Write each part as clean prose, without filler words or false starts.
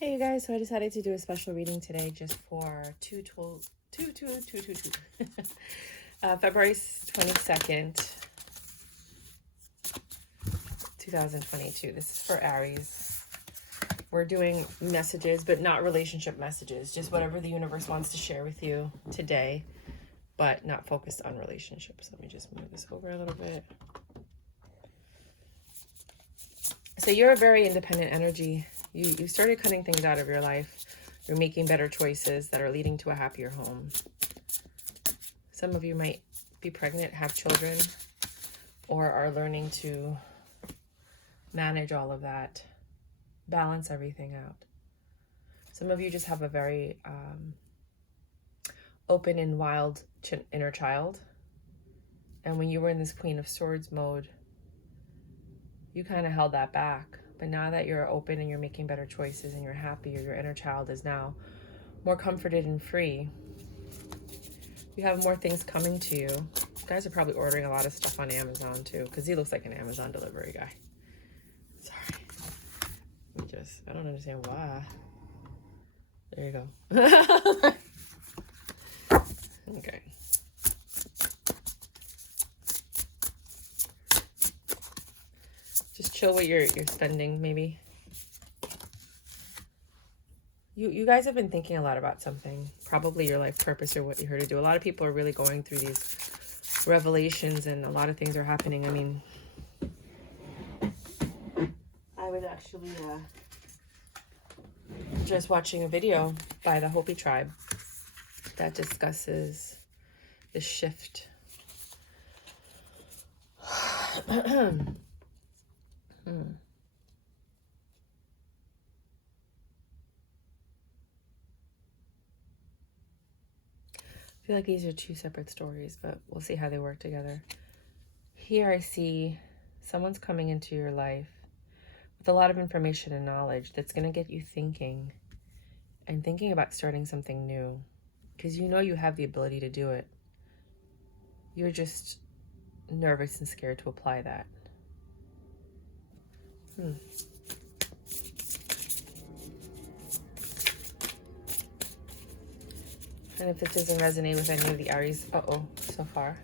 Hey you guys, so I decided to do a special reading today just for February 22nd, 2022. This is for Aries. We're doing messages, but not relationship messages, just whatever the universe wants to share with you today, but not focused on relationships. Let me just move this over a little bit. So you're a very independent energy. You started cutting things out of your life. You're making better choices that are leading to a happier home. Some of you might be pregnant, have children, or are learning to manage all of that, balance everything out. Some of you just have a very open and wild inner child. And when you were in this Queen of Swords mode, you kind of held that back. But now that you're open and you're making better choices and you're happy, or your inner child is now more comforted and free, you have more things coming to you. You guys are probably ordering a lot of stuff on Amazon too, because he looks like an Amazon delivery guy. Sorry. I don't understand why. There you go. Okay. Just chill with your spending, maybe. You guys have been thinking a lot about something, probably your life purpose or what you're here to do. A lot of people are really going through these revelations and a lot of things are happening. I mean, I was actually just watching a video by the Hopi tribe that discusses the shift. I feel like these are two separate stories, but we'll see how they work together. Here I see someone's coming into your life with a lot of information and knowledge that's going to get you thinking and thinking about starting something new, because you know you have the ability to do it. You're just nervous and scared to apply that. And if this doesn't resonate with any of the Aries, so far.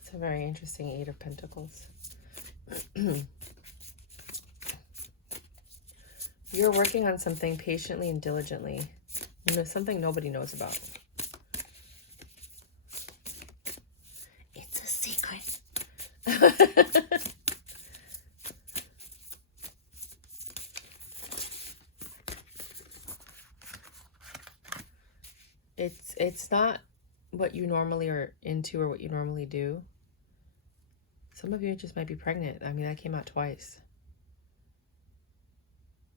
It's a very interesting Eight of Pentacles. You're working on something patiently and diligently. You know, something nobody knows about. It's a secret. It's not what you normally are into or what you normally do. Some of you just might be pregnant. I mean, that came out twice.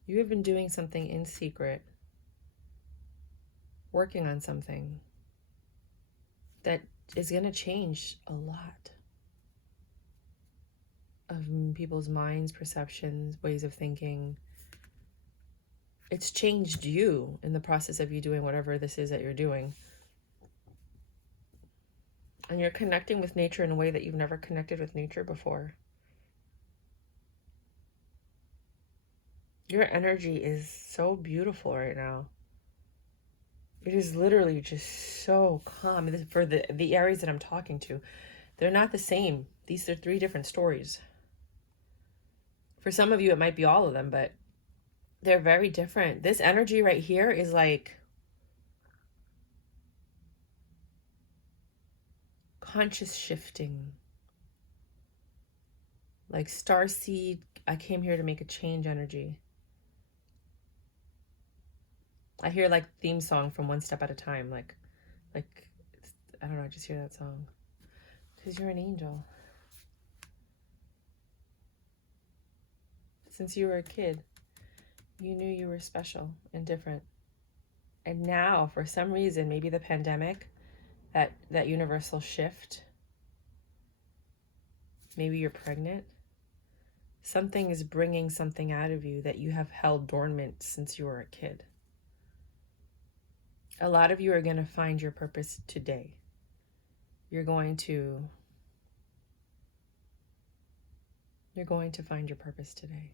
You have been doing something in secret, working on something that is going to change a lot of people's minds, perceptions, ways of thinking. It's changed you in the process of you doing whatever this is that you're doing. And you're connecting with nature in a way that you've never connected with nature before. Your energy is so beautiful right now. It is literally just so calm. For the Aries that I'm talking to, they're not the same. These are three different stories. For some of you, it might be all of them, but they're very different. This energy right here is like conscious shifting. Like starseed, I came here to make a change energy. I hear like theme song from One Step at a Time. Like I don't know, I just hear that song. Because you're an angel. Since you were a kid, you knew you were special and different. And now, for some reason, maybe the pandemic, that universal shift, maybe you're pregnant, something is bringing something out of you that you have held dormant since you were a kid. A lot of you are going to find your purpose today. You're going to You're going to find your purpose today.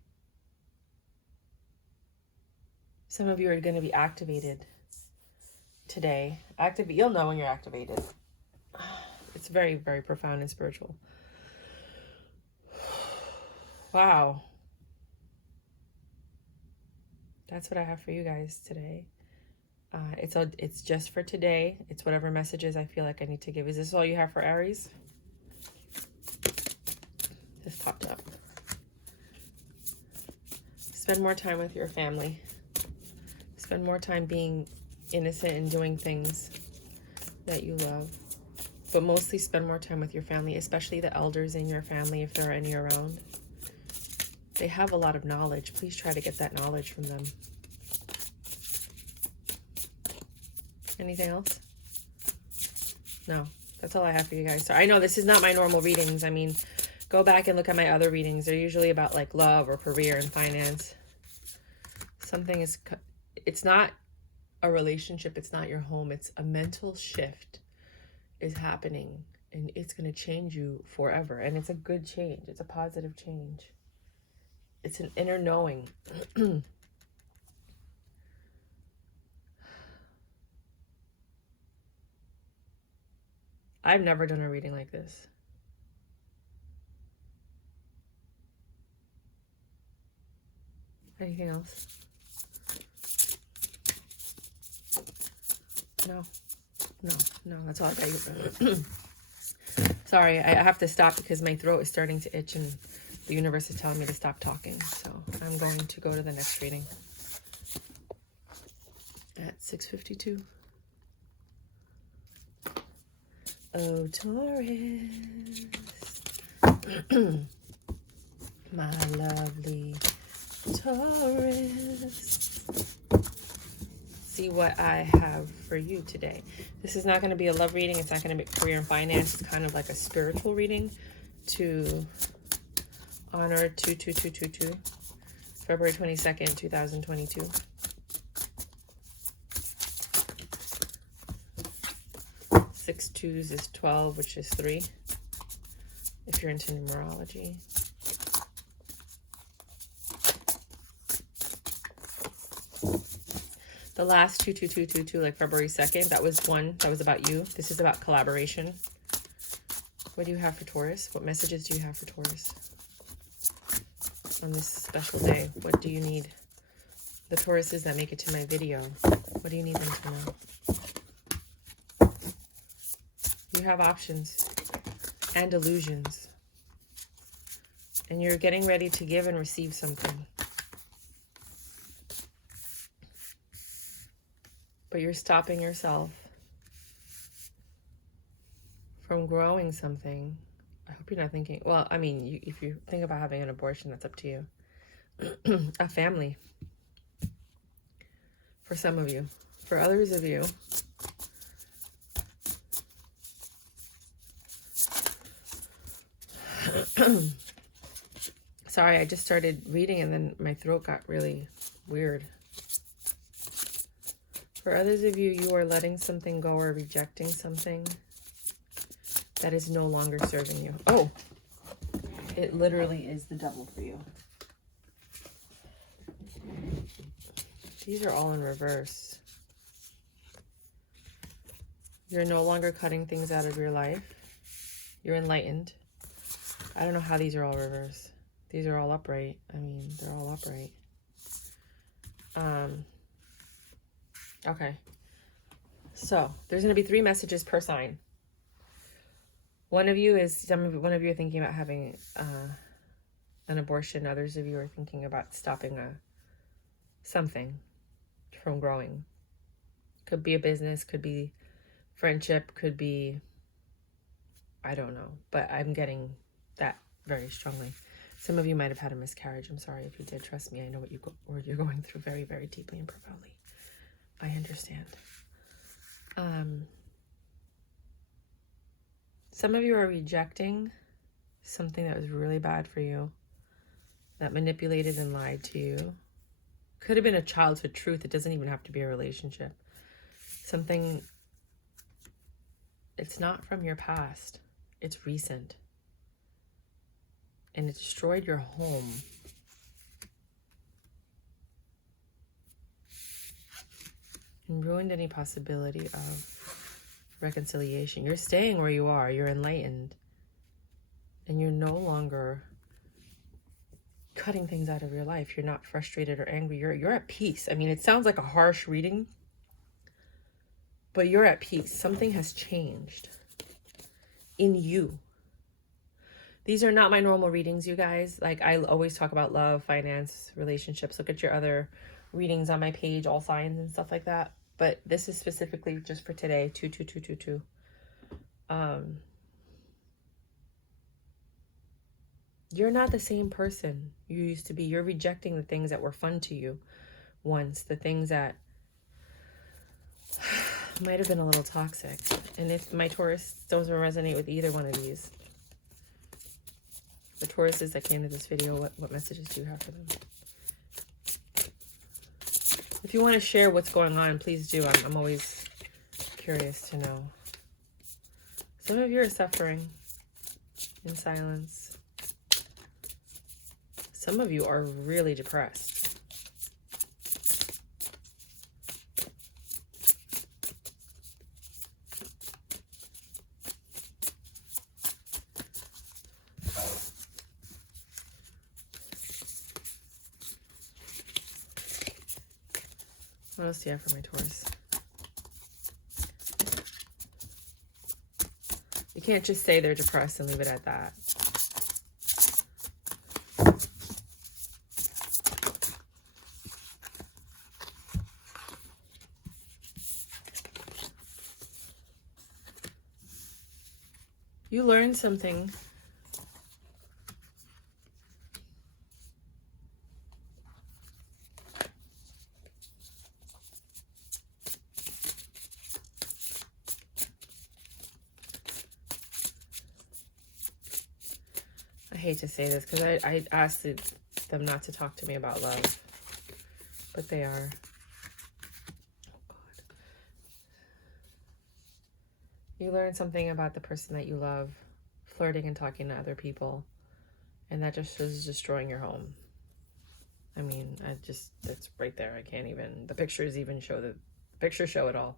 Some of you are going to be activated today. You'll know when you're activated. It's very, very profound and spiritual. Wow. That's what I have for you guys today. It's just for today. It's whatever messages I feel like I need to give. Is this all you have for Aries? This popped up. Spend more time with your family. Spend more time being innocent and doing things that you love. But mostly spend more time with your family, especially the elders in your family, if there are any around. They have a lot of knowledge. Please try to get that knowledge from them. Anything else? No, that's all I have for you guys. So I know this is not my normal readings. I mean, go back and look at my other readings. They're usually about like love or career and finance. It's not a relationship. It's not your home. It's a mental shift is happening, and it's going to change you forever. And it's a good change. It's a positive change. It's an inner knowing. I've never done a reading like this. Anything else? No, that's all I got you. Sorry, I have to stop because my throat is starting to itch and the universe is telling me to stop talking. So I'm going to go to the next reading at 6:52. Oh, Taurus, my lovely Taurus. See what I have for you today. This is not going to be a love reading. It's not going to be career and finance. It's kind of like a spiritual reading to honor 22222, February 22nd, 2022. Six twos is 12, which is 3, if you're into numerology. The last 22222, like February 2nd, that was one. That was about you. This is about collaboration. What do you have for Taurus? What messages do you have for Taurus on this special day? What do you need? The Tauruses that make it to my video, what do you need them to know? You have options and illusions. And you're getting ready to give and receive something. But you're stopping yourself from growing something. I hope you're not thinking, well, I mean, if you think about having an abortion, that's up to you. A family. For some of you. For others of you, sorry, I just started reading and then my throat got really weird. For others of you, you are letting something go or rejecting something that is no longer serving you. Oh, it literally is the devil for you. These are all in reverse. You're no longer cutting things out of your life. You're enlightened. I don't know how these are all reverse. These are all upright. I mean, they're all upright. Okay. So there's going to be 3 messages per sign. One of you are thinking about having an abortion. Others of you are thinking about stopping something from growing. Could be a business, could be friendship, could be, I don't know, but I'm getting that very strongly. Some of you might have had a miscarriage. I'm sorry if you did. Trust me, I know what you're going through very, very deeply and profoundly. I understand. Some of you are rejecting something that was really bad for you, that manipulated and lied to you. Could have been a childhood truth. It doesn't even have to be a relationship. Something, it's not from your past. It's recent. and it destroyed your home. And ruined any possibility of reconciliation. You're staying where you are. You're enlightened. And you're no longer cutting things out of your life. You're not frustrated or angry. You're at peace. I mean, it sounds like a harsh reading, but you're at peace. Something has changed in you. These are not my normal readings, you guys. Like, I always talk about love, finance, relationships. Look at your other readings on my page, all signs and stuff like that. But this is specifically just for today, 22222. You're not the same person you used to be. You're rejecting the things that were fun to you once, the things that might have been a little toxic. And if my Taurus doesn't resonate with either one of these, the Tauruses that came to this video, what messages do you have for them? If you want to share what's going on, please do. I'm always curious to know. Some of you are suffering in silence. Some of you are really depressed. What else do you have for my Taurus? You can't just say they're depressed and leave it at that. You learned something. I hate to say this because I asked them not to talk to me about love, but they are. Oh God. You learn something about the person that you love, flirting and talking to other people, and that just is destroying your home. I mean, it's right there. I can't even, the pictures even show show it all.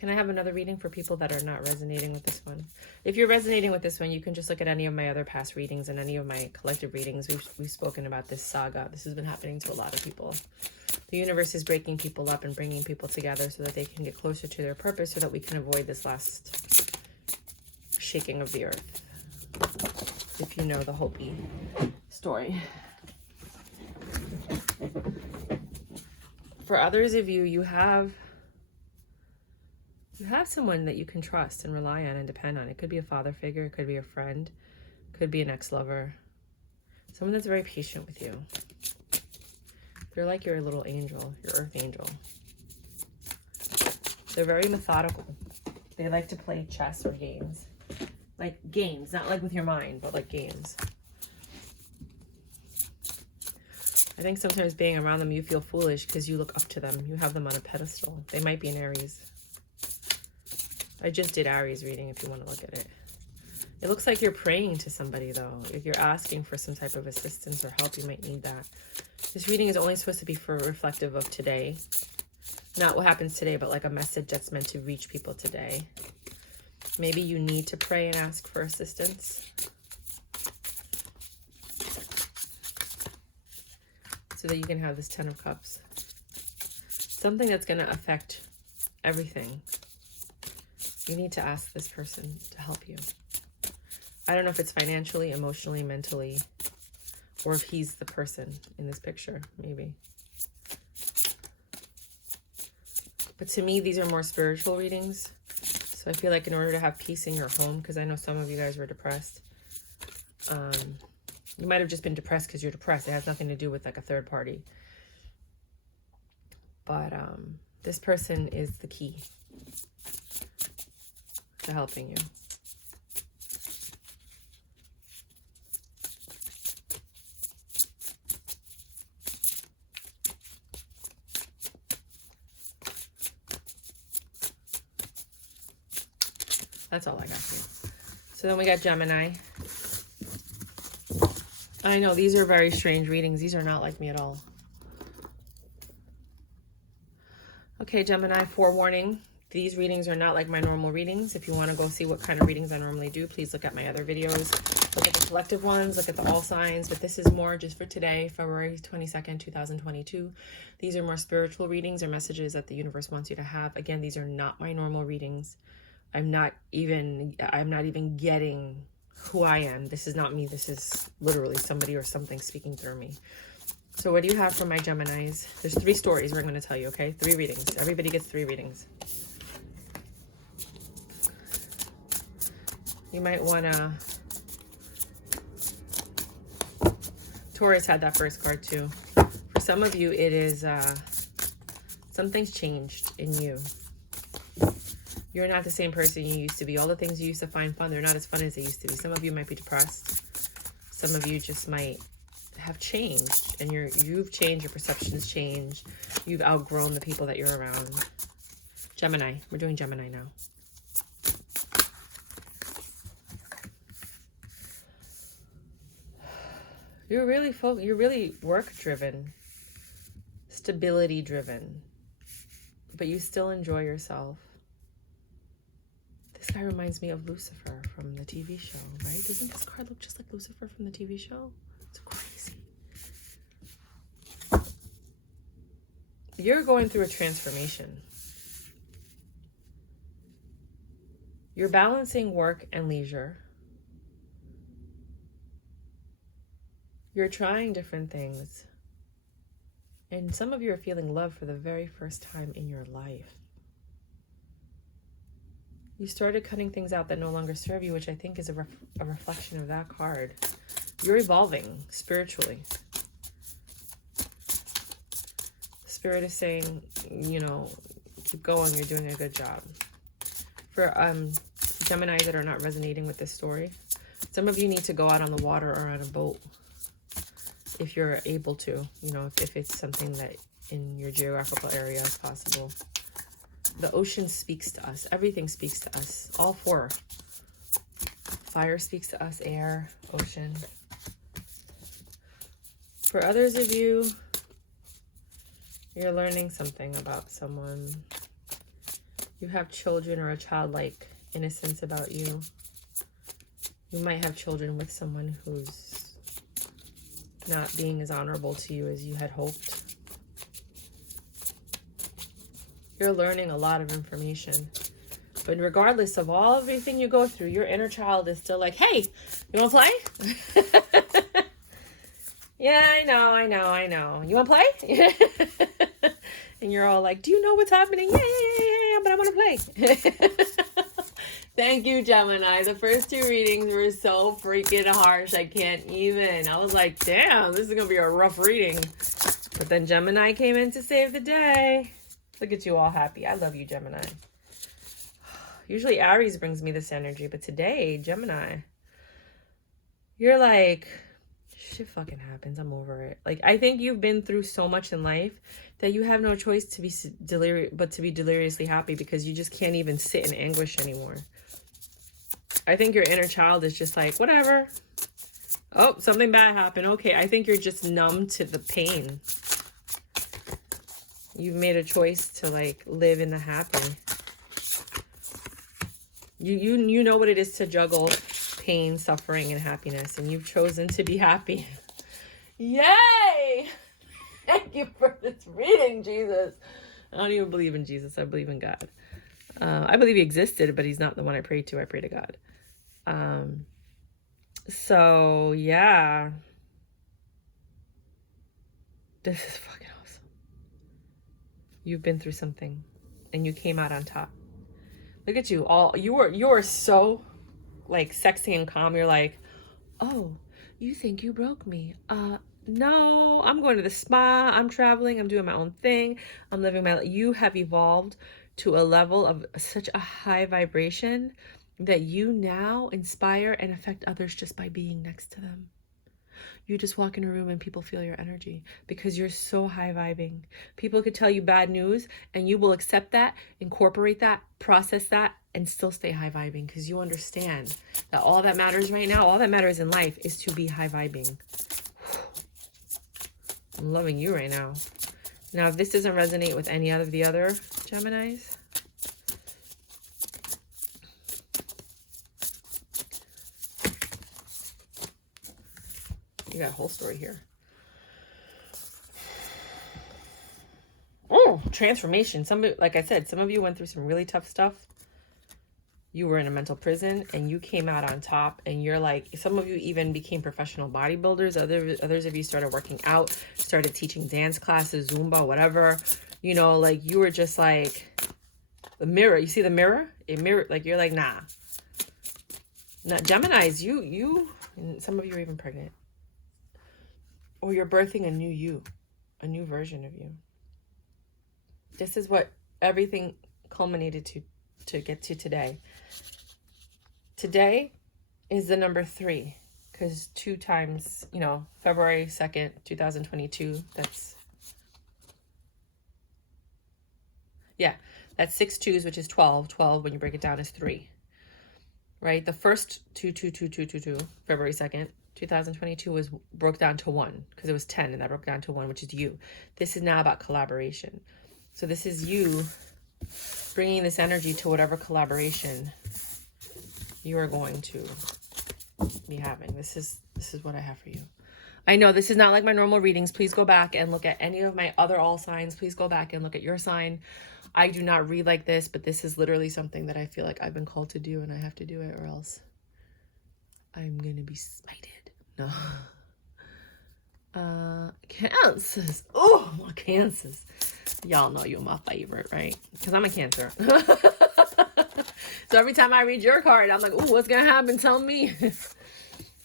Can I have another reading for people that are not resonating with this one? If you're resonating with this one, you can just look at any of my other past readings and any of my collective readings. We've spoken about this saga. This has been happening to a lot of people. The universe is breaking people up and bringing people together so that they can get closer to their purpose, so that we can avoid this last shaking of the earth. If you know the Hopi story. For others of you, you have someone that you can trust and rely on and depend on. It could be a father figure, it could be a friend, it could be an ex-lover. Someone that's very patient with you. They're like your little angel, your earth angel. They're very methodical. They like to play chess or games. Like games, not like with your mind, but like games. I think sometimes being around them, you feel foolish because you look up to them. You have them on a pedestal. They might be an Aries. I just did Aries reading if you want to look at it. It looks like you're praying to somebody, though. If you're asking for some type of assistance or help, you might need that. This reading is only supposed to be for reflective of today. Not what happens today, but like a message that's meant to reach people today. Maybe you need to pray and ask for assistance, so that you can have this 10 of Cups. Something that's going to affect everything. You need to ask this person to help you. I don't know if it's financially, emotionally, mentally, or if he's the person in this picture, maybe. But to me, these are more spiritual readings. So I feel like in order to have peace in your home, because I know some of you guys were depressed. You might have just been depressed because you're depressed. It has nothing to do with like a third party. But this person is the key to helping you. That's all I got for you. So then we got Gemini. I know, these are very strange readings. These are not like me at all. Okay, Gemini, forewarning. These readings are not like my normal readings. If you want to go see what kind of readings I normally do, please look at my other videos. Look at the collective ones, look at the all signs. But this is more just for today, February 22nd, 2022. These are more spiritual readings or messages that the universe wants you to have. Again, these are not my normal readings. I'm not even getting who I am. This is not me. This is literally somebody or something speaking through me. So what do you have for my Geminis? There's 3 stories we're going to tell you, okay? 3 readings. Everybody gets 3 readings. You might want to... Taurus had that first card too. For some of you, it is... something's changed in you. You're not the same person you used to be. All the things you used to find fun, they're not as fun as they used to be. Some of you might be depressed. Some of you just might have changed. And you've changed, your perceptions changed. You've outgrown the people that you're around. Gemini. We're doing Gemini now. You're really work-driven. Stability-driven. But you still enjoy yourself. This guy reminds me of Lucifer from the TV show, right? Doesn't this card look just like Lucifer from the TV show? It's crazy. You're going through a transformation. You're balancing work and leisure. You're trying different things. And some of you are feeling love for the very first time in your life. You started cutting things out that no longer serve you, which I think is a reflection of that card. You're evolving spiritually. Spirit is saying, you know, keep going. You're doing a good job. For Geminis that are not resonating with this story, some of you need to go out on the water or on a boat if you're able to, you know, if it's something that in your geographical area is possible. The ocean speaks to us. Everything speaks to us. All 4. Fire speaks to us. Air, ocean. For others of you, you're learning something about someone. You have children or a childlike innocence about you. You might have children with someone who's not being as honorable to you as you had hoped. You're learning a lot of information. But regardless of everything you go through, your inner child is still like, hey, you want to play? Yeah, I know. You want to play? And you're all like, do you know what's happening? Yeah, but I want to play. Thank you, Gemini. The first 2 readings were so freaking harsh. I can't even. I was like, damn, this is going to be a rough reading. But then Gemini came in to save the day. Look at you all happy. I love you, Gemini. Usually Aries brings me this energy, but today, Gemini, you're like, shit fucking happens. I'm over it. Like, I think you've been through so much in life that you have no choice to be deliriously happy, because you just can't even sit in anguish anymore. I think your inner child is just like, whatever. Oh, something bad happened. Okay, I think you're just numb to the pain. You've made a choice to like live in the happy. You know what it is to juggle pain, suffering, and happiness, and you've chosen to be happy. Yay! Thank you for this reading, Jesus. I don't even believe in Jesus. I believe in God. I believe he existed, but he's not the one I pray to. I pray to God. So yeah, this is fucking awesome. You've been through something and you came out on top. Look at you all. You are so like sexy and calm. You're like, oh, you think you broke me? No, I'm going to the spa. I'm traveling. I'm doing my own thing. I'm living my life. You have evolved to a level of such a high vibration that you now inspire and affect others just by being next to them. You just walk in a room and people feel your energy because you're so high vibing. People could tell you bad news and you will accept that, incorporate that, process that, and still stay high vibing because you understand that all that matters right now, all that matters in life is to be high vibing. I'm loving you right now. Now, if this doesn't resonate with any of the other Geminis, you got a whole story here. Oh, transformation. Like I said, some of you went through some really tough stuff. You were in a mental prison and you came out on top, and you're like, some of you even became professional bodybuilders. Others of you started working out, started teaching dance classes, Zumba, whatever. You know, like you were just like the mirror. You see the mirror? A mirror, like you're like, nah. Now, Geminis, you, and some of you are even pregnant. Or you're birthing a new you, a new version of you. This is what everything culminated to get to today. Today is the number 3, because 2 times, you know, February 2nd, 2022, that's 6 2s, which is 12. 12, when you break it down, is 3, right? The first 2, February 2nd, 2022 broke down to 1, because it was 10, and that broke down to 1, which is you. This is now about collaboration. So this is you bringing this energy to whatever collaboration you are going to be having. This is what I have for you. I know this is not like my normal readings. Please go back and look at any of my other all signs. Please go back and look at your sign. I do not read like this, but this is literally something that I feel like I've been called to do, and I have to do it, or else I'm gonna be smited. No. Cancers. Oh, my Cancers. Y'all know you're my favorite, right? Because I'm a Cancer. So every time I read your card, I'm like, oh, what's going to happen? Tell me.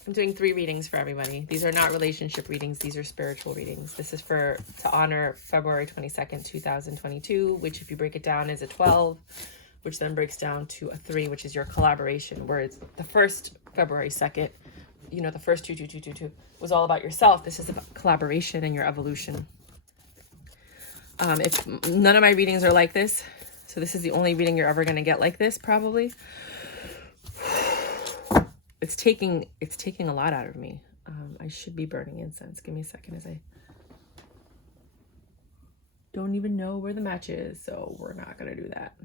I'm doing 3 readings for everybody. These are not relationship readings. These are spiritual readings. This is to honor February 22nd, 2022, which if you break it down is a 12, which then breaks down to a 3, which is your collaboration, where it's the first February 2nd, you know, the first 2 was all about yourself. This is about collaboration and your evolution. If none of my readings are like this, so this is the only reading you're ever going to get like this, probably. It's taking a lot out of me. I should be burning incense. Give me a second, as I don't even know where the match is, so we're not going to do that.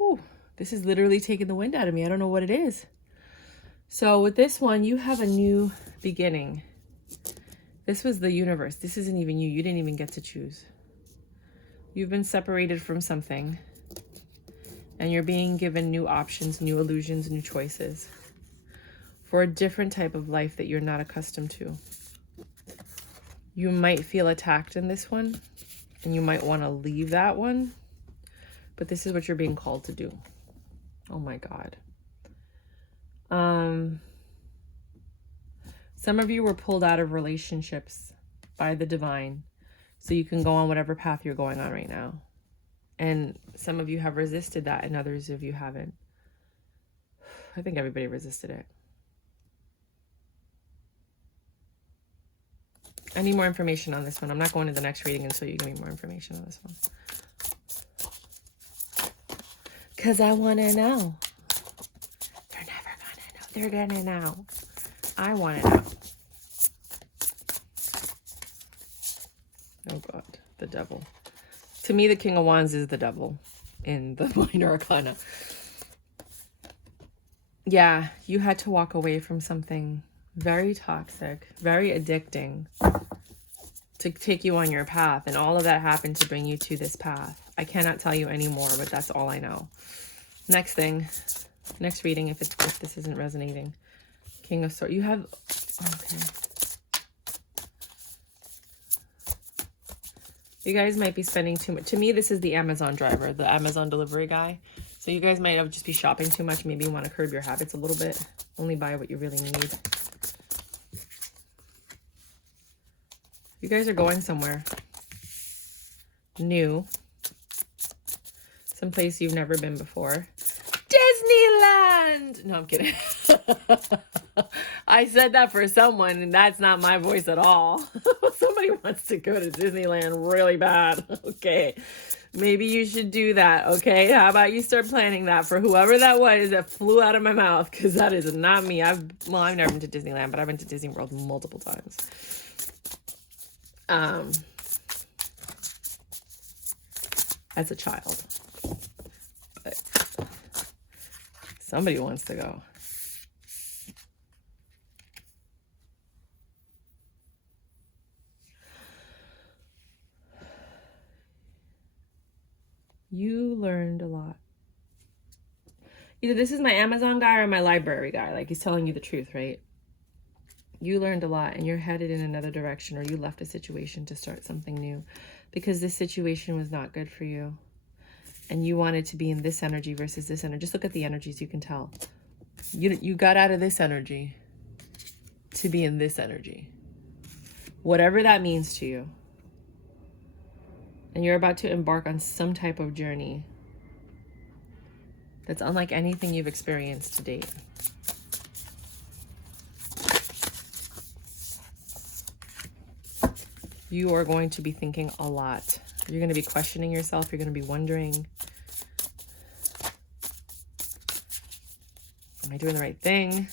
Ooh, this is literally taking the wind out of me. I don't know what it is. So with this one, you have a new beginning. This was the universe. This isn't even you. You didn't even get to choose. You've been separated from something, and you're being given new options, new illusions, new choices for a different type of life that you're not accustomed to. You might feel attacked in this one, and you might want to leave that one, but this is what you're being called to do. Oh my God. Some of you were pulled out of relationships by the divine so you can go on whatever path you're going on right now. And some of you have resisted that, and others of you haven't. I think everybody resisted it. I need more information on this one. I'm not going to the next reading until you give me more information on this one. Because I want to know. They're never going to know. They're going to know. I want to know. Oh God, the devil. To me, the King of Wands is the devil in the Minor Arcana. Yeah, you had to walk away from something very toxic, very addicting to take you on your path. And all of that happened to bring you to this path. I cannot tell you anymore, but that's all I know. Next thing, next reading, if this isn't resonating. King of Swords. You have, okay. You guys might be spending too much. To me, this is the Amazon driver, the Amazon delivery guy. So you guys might have just be shopping too much. Maybe you want to curb your habits a little bit. Only buy what you really need. You guys are going somewhere new. Someplace you've never been before. Disneyland. No, I'm kidding. I said that for someone, and that's not my voice at all. Somebody wants to go to Disneyland really bad. Okay. Maybe you should do that, okay? How about you start planning that for whoever that was that flew out of my mouth, because that is not me. I've never been to Disneyland, but I've been to Disney World multiple times. As a child. But somebody wants to go. You learned a lot. Either this is my Amazon guy or my library guy. Like, he's telling you the truth, right? You learned a lot and you're headed in another direction, or you left a situation to start something new because this situation was not good for you. And you wanted to be in this energy versus this energy. Just look at the energies, you can tell. You got out of this energy to be in this energy. Whatever that means to you. And you're about to embark on some type of journey that's unlike anything you've experienced to date. You are going to be thinking a lot. You're going to be questioning yourself. You're going to be wondering, am I doing the right thing?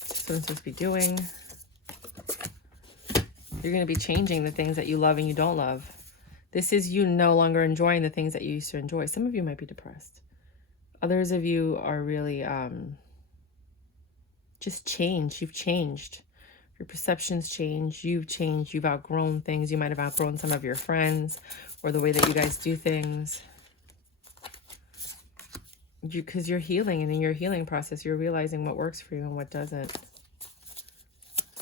Is this what I'm supposed to be doing? You're going to be changing the things that you love and you don't love. This is you no longer enjoying the things that you used to enjoy. Some of you might be depressed. Others of you are really just changed. You've changed. Your perceptions change. You've changed. You've outgrown things. You might have outgrown some of your friends or the way that you guys do things. Because you're healing, and in your healing process, you're realizing what works for you and what doesn't.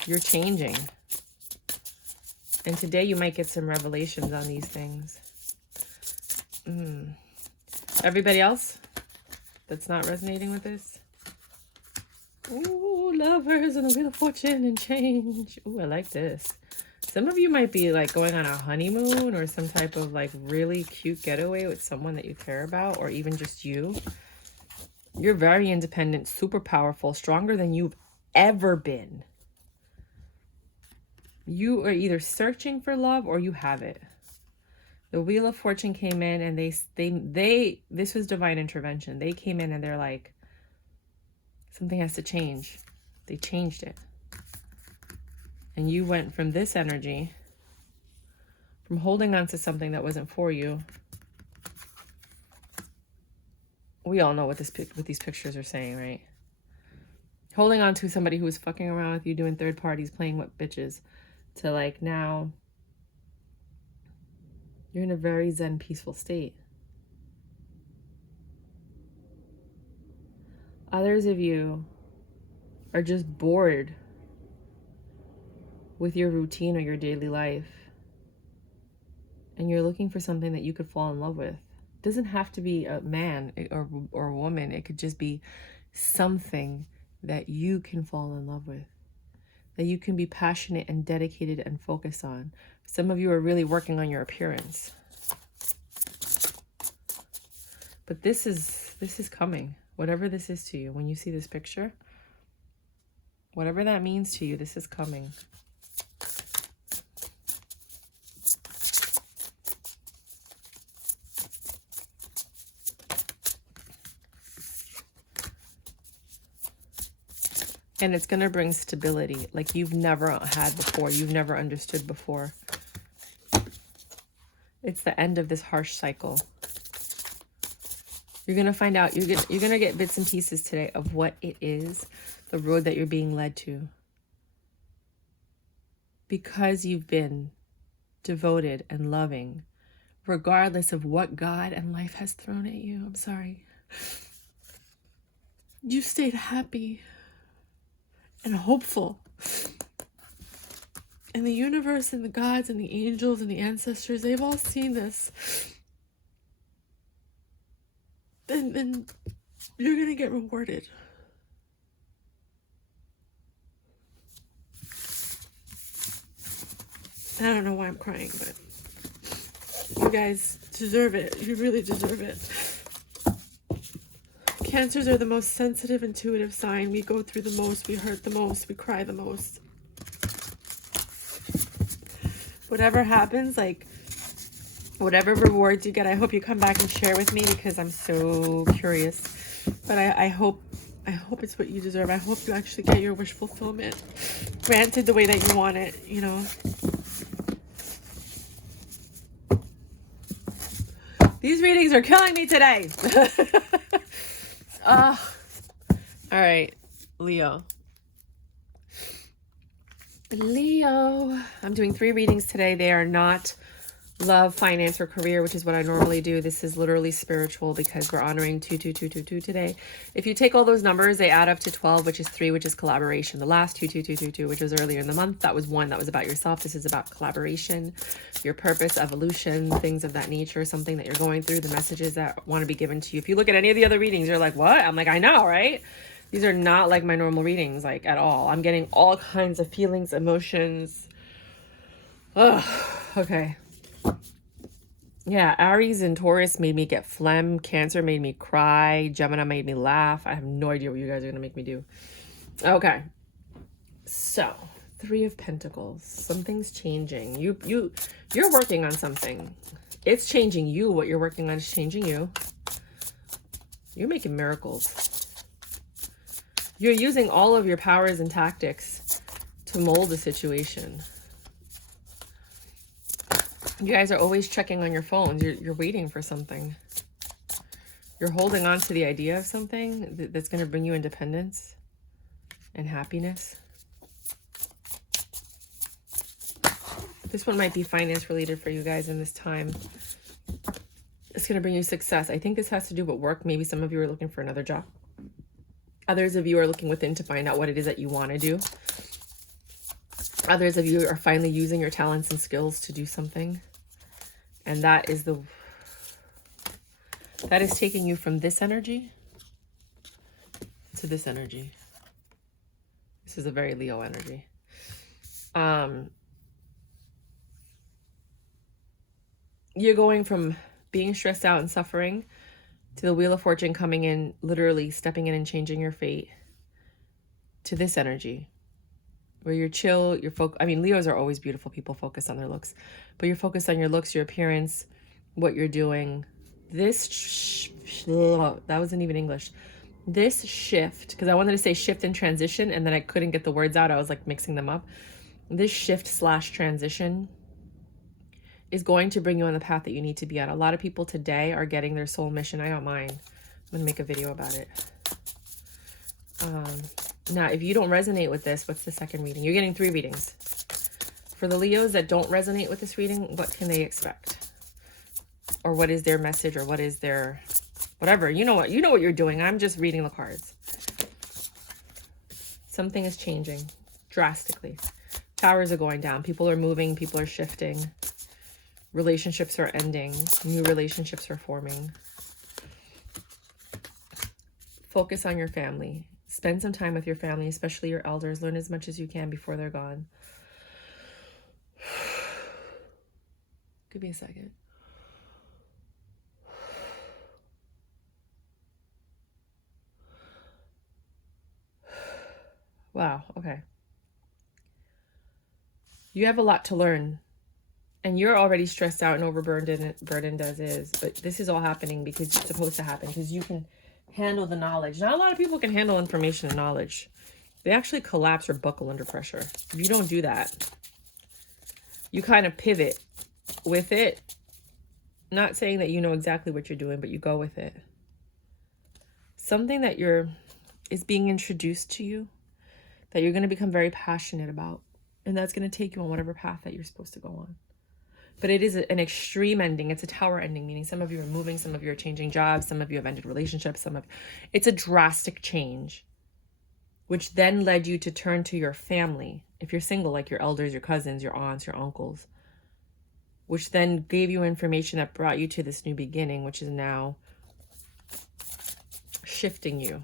You're changing. And today you might get some revelations on these things. Everybody else that's not resonating with this? Ooh, lovers and the Wheel of Fortune and change. Ooh, I like this. Some of you might be like going on a honeymoon or some type of like really cute getaway with someone that you care about, or even just you. You're very independent, super powerful, stronger than you've ever been. You are either searching for love or you have it. The Wheel of Fortune came in and this was divine intervention. They came in and they're like, something has to change. They changed it. And you went from this energy, from holding on to something that wasn't for you. We all know what these pictures are saying, right? Holding on to somebody who was fucking around with you, doing third parties, playing with bitches, to like now you're in a very zen, peaceful state. Others of you are just bored with your routine or your daily life, and you're looking for something that you could fall in love with. It doesn't have to be a man or a woman. It could just be something that you can fall in love with, that you can be passionate and dedicated and focused on. Some of you are really working on your appearance. But this is coming. Whatever this is to you, when you see this picture, whatever that means to you, this is coming. And it's going to bring stability like you've never had before. You've never understood before. It's the end of this harsh cycle. You're going to find out. You're going to get bits and pieces today of what it is, the road that you're being led to. Because you've been devoted and loving, regardless of what God and life has thrown at you. I'm sorry. You stayed happy and hopeful. And the universe and the gods and the angels and the ancestors, they've all seen this. And you're going to get rewarded. I don't know why I'm crying, but you guys deserve it. You really deserve it. I Cancers are the most sensitive, intuitive sign. We go through the most, we hurt the most, we cry the most. Whatever happens, like, whatever rewards you get, I hope you come back and share with me, because I'm so curious. But I hope it's what you deserve. I hope you actually get your wish fulfillment granted the way that you want it, you know. These readings are killing me today. All right, Leo. I'm doing 3 readings today. They are not love, finance, or career, which is what I normally do. This is literally spiritual, because we're honoring 2222 today. If you take all those numbers, they add up to 12, which is 3, which is collaboration. The last 22222, which was earlier in the month, that was 1. That was about yourself. This is about collaboration, your purpose, evolution, things of that nature, something that you're going through, the messages that want to be given to you. If you look at any of the other readings, you're like, what? I'm like, I know, right? These are not like my normal readings, like, at all. I'm getting all kinds of feelings, emotions. Ugh, okay. Yeah, Aries and Taurus made me get phlegm. Cancer made me cry. Gemini made me laugh. I have no idea what you guys are going to make me do. Okay. So, 3 of Pentacles. Something's changing. You're working on something. It's changing you. What you're working on is changing you. You're making miracles. You're using all of your powers and tactics to mold the situation. You guys are always checking on your phones. You're waiting for something. You're holding on to the idea of something that's going to bring you independence and happiness. This one might be finance related for you guys in this time. It's going to bring you success. I think this has to do with work. Maybe some of you are looking for another job. Others of you are looking within to find out what it is that you want to do. Others of you are finally using your talents and skills to do something. And that is taking you from this energy to this energy. This is a very Leo energy. You're going from being stressed out and suffering to the Wheel of Fortune coming in, literally stepping in and changing your fate, to this energy where you're chill, I mean, Leos are always beautiful. People focus on their looks, but you're focused on your looks, your appearance, what you're doing. That wasn't even English. This shift, because I wanted to say shift and transition, and then I couldn't get the words out. I was like mixing them up. This shift / transition is going to bring you on the path that you need to be on. A lot of people today are getting their soul mission. I got mine. I'm going to make a video about it. Now, if you don't resonate with this, what's the second reading? You're getting 3 readings. For the Leos that don't resonate with this reading, what can they expect? Or what is their message, or what is their whatever? You know what you're doing. I'm just reading the cards. Something is changing drastically. Towers are going down. People are moving. People are shifting. Relationships are ending. New relationships are forming. Focus on your family. Spend some time with your family, especially your elders. Learn as much as you can before they're gone. Give me a second. Wow, okay. You have a lot to learn. And you're already stressed out and overburdened as is. But this is all happening because it's supposed to happen. Because you can handle the knowledge. Not a lot of people can handle information and knowledge. They actually collapse or buckle under pressure. If you don't do that, you kind of pivot with it. Not saying that you know exactly what you're doing, but you go with it. Something that is being introduced to you that you're going to become very passionate about. And that's going to take you on whatever path that you're supposed to go on. But it is an extreme ending. It's a tower ending, meaning some of you are moving, some of you are changing jobs, some of you have ended relationships, it's a drastic change, which then led you to turn to your family. If you're single, like your elders, your cousins, your aunts, your uncles, which then gave you information that brought you to this new beginning, which is now shifting you.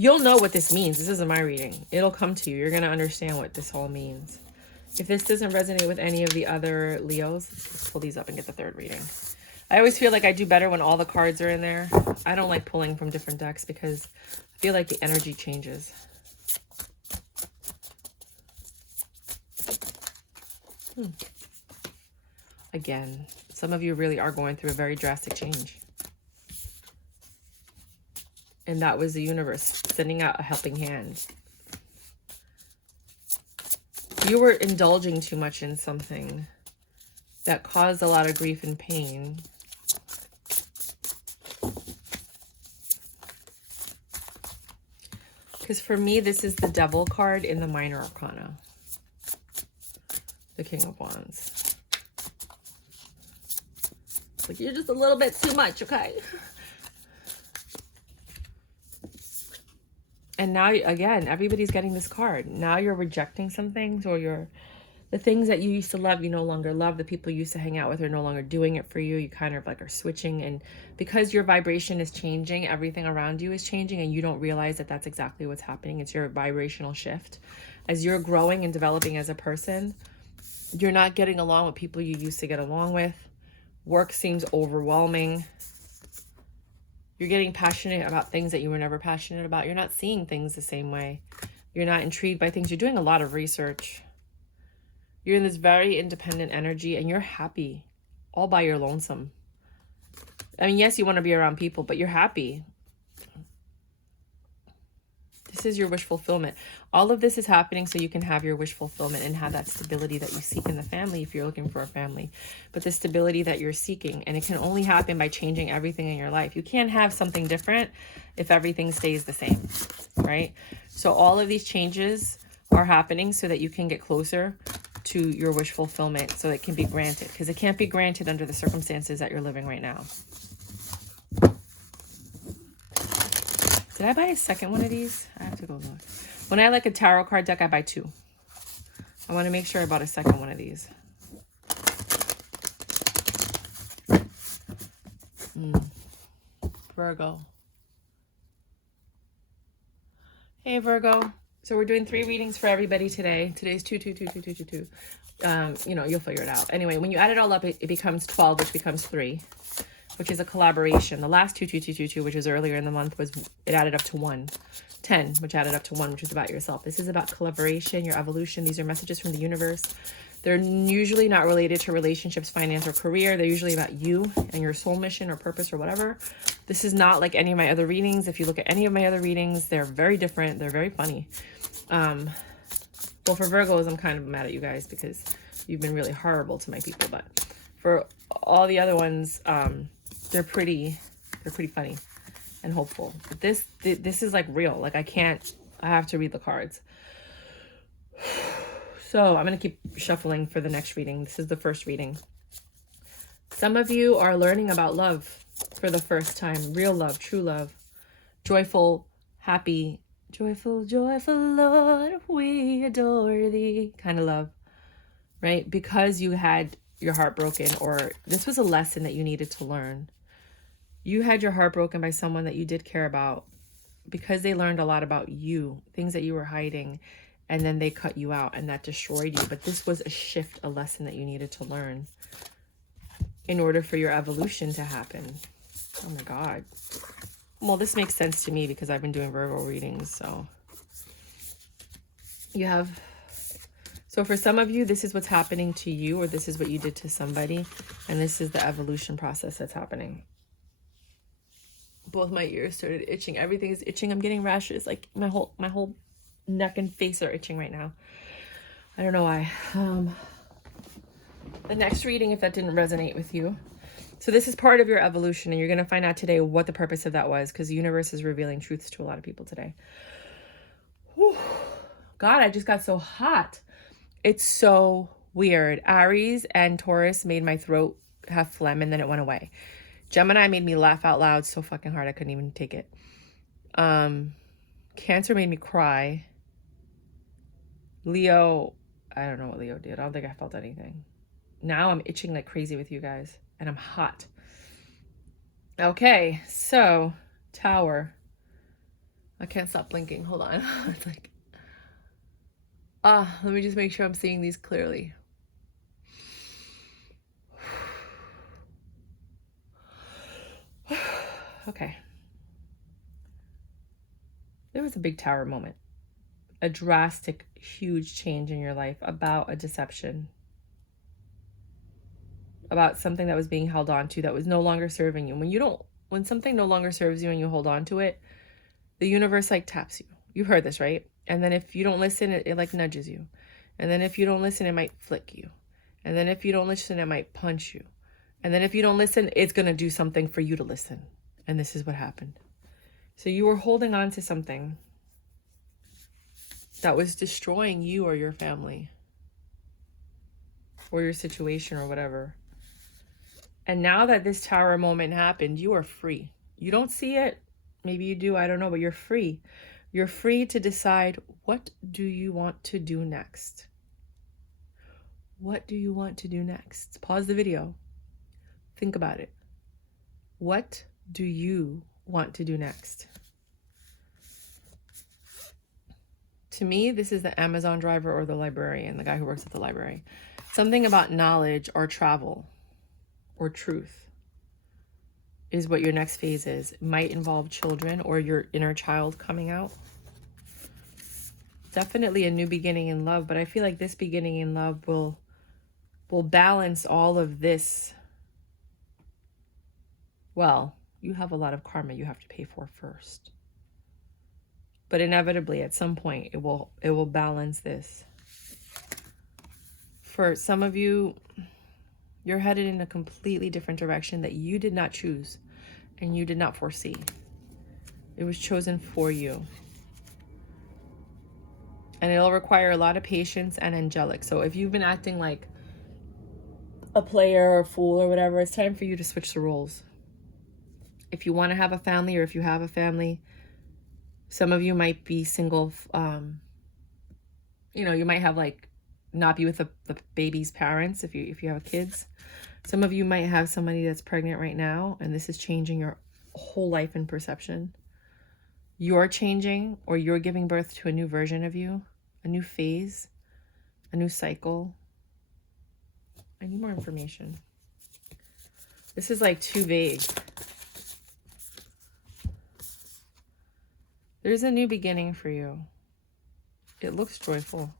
You'll know what this means. This isn't my reading. It'll come to you. You're going to understand what this all means. If this doesn't resonate with any of the other Leos, let's pull these up and get the third reading. I always feel like I do better when all the cards are in there. I don't like pulling from different decks because I feel like the energy changes. Again, some of you really are going through a very drastic change. And that was the universe sending out a helping hand. You were indulging too much in something that caused a lot of grief and pain. Because for me, this is the Devil card in the Minor Arcana. The King of Wands. It's like, you're just a little bit too much, okay? And now, again, everybody's getting this card. Now you're rejecting some things, or the things that you used to love, you no longer love. The people you used to hang out with are no longer doing it for you. You kind of like are switching. And because your vibration is changing, everything around you is changing, and you don't realize that that's exactly what's happening. It's your vibrational shift. As you're growing and developing as a person, you're not getting along with people you used to get along with. Work seems overwhelming. You're getting passionate about things that you were never passionate about. You're not seeing things the same way. You're not intrigued by things. You're doing a lot of research. You're in this very independent energy, and you're happy all by your lonesome. I mean, yes, you want to be around people, but you're happy. This is your wish fulfillment. All of this is happening so you can have your wish fulfillment and have that stability that you seek in the family if you're looking for a family. But the stability that you're seeking, and it can only happen by changing everything in your life. You can't have something different if everything stays the same, right? So all of these changes are happening so that you can get closer to your wish fulfillment, so it can be granted, because it can't be granted under the circumstances that you're living right now. Did I buy a second one of these? I have to go look. When I like a tarot card deck, I buy two. I want to make sure I bought a second one of these. Virgo. Hey, Virgo. So we're doing 3 readings for everybody today. Today's 2, 2, 2, 2, 2, 2, 2. You know, you'll figure it out. Anyway, when you add it all up, it becomes 12, which becomes 3. Which is a collaboration. The last 2, 2, 2, 2, 2, which was earlier in the month, it added up to 1. 10, which added up to 1, which is about yourself. This is about collaboration, your evolution. These are messages from the universe. They're usually not related to relationships, finance, or career. They're usually about you and your soul mission or purpose or whatever. This is not like any of my other readings. If you look at any of my other readings, they're very different. They're very funny. Well, for Virgos, I'm kind of mad at you guys because you've been really horrible to my people. But for all the other ones, they're pretty funny and hopeful. But this is like real. Like I have to read the cards. So I'm going to keep shuffling for the next reading. This is the first reading. Some of you are learning about love for the first time. Real love, true love, joyful, happy, joyful, joyful Lord, we adore thee kind of love, right? Because you had your heart broken, or this was a lesson that you needed to learn. You had your heart broken by someone that you did care about because they learned a lot about you, things that you were hiding, and then they cut you out and that destroyed you. But this was a shift, a lesson that you needed to learn in order for your evolution to happen. Oh my God. Well, this makes sense to me because I've been doing Virgo readings. So for some of you, this is what's happening to you, or this is what you did to somebody. And this is the evolution process that's happening. Both my ears started itching. Everything is itching. I'm getting rashes. Like my whole neck and face are itching right now. I don't know why. The next reading, if that didn't resonate with you. So this is part of your evolution, and you're going to find out today what the purpose of that was, because the universe is revealing truths to a lot of people today. Whew. God, I just got so hot. It's so weird. Aries and Taurus made my throat have phlegm, and then it went away. Gemini made me laugh out loud so fucking hard I couldn't even take it. Cancer made me cry. Leo, I don't know what Leo did. I don't think I felt anything. Now I'm itching like crazy with you guys, and I'm hot. Okay, so Tower. I can't stop blinking. Hold on. It's like, Let me just make sure I'm seeing these clearly. Okay. There was a big tower moment. A drastic, huge change in your life about a deception. About something that was being held on to that was no longer serving you. When something no longer serves you and you hold on to it, the universe like taps you. You've heard this, right? And then if you don't listen, it like nudges you. And then if you don't listen, it might flick you. And then if you don't listen, it might punch you. And then if you don't listen, it's going to do something for you to listen. And this is what happened. So you were holding on to something that was destroying you or your family or your situation or whatever. And now that this tower moment happened, you are free. You don't see it. Maybe you do. I don't know, but you're free. You're free to decide, what do you want to do next? What do you want to do next? Pause the video. Think about it. What do you want to do next? To me, this is the Amazon driver or the librarian, the guy who works at the library. Something about knowledge or travel or truth is what your next phase is. It might involve children or your inner child coming out. Definitely a new beginning in love, but I feel like this beginning in love will balance all of this. Well, you have a lot of karma you have to pay for first. But inevitably, at some point, it will balance this. For some of you, you're headed in a completely different direction that you did not choose and you did not foresee. It was chosen for you. And it'll require a lot of patience and angelic. So if you've been acting like a player or a fool or whatever, it's time for you to switch the roles. If you want to have a family or if you have a family, some of you might be single. You might have not be with the baby's parents if you have kids. Some of you might have somebody that's pregnant right now, and this is changing your whole life and perception. You're changing, or you're giving birth to a new version of you, a new phase, a new cycle. I need more information. This is too vague. There's a new beginning for you. It looks joyful.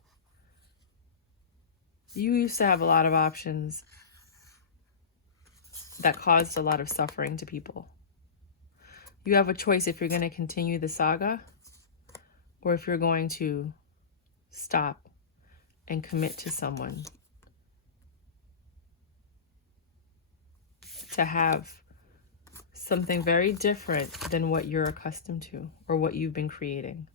You used to have a lot of options that caused a lot of suffering to people. You have a choice if you're going to continue the saga or if you're going to stop and commit to someone. To have something very different than what you're accustomed to or what you've been creating.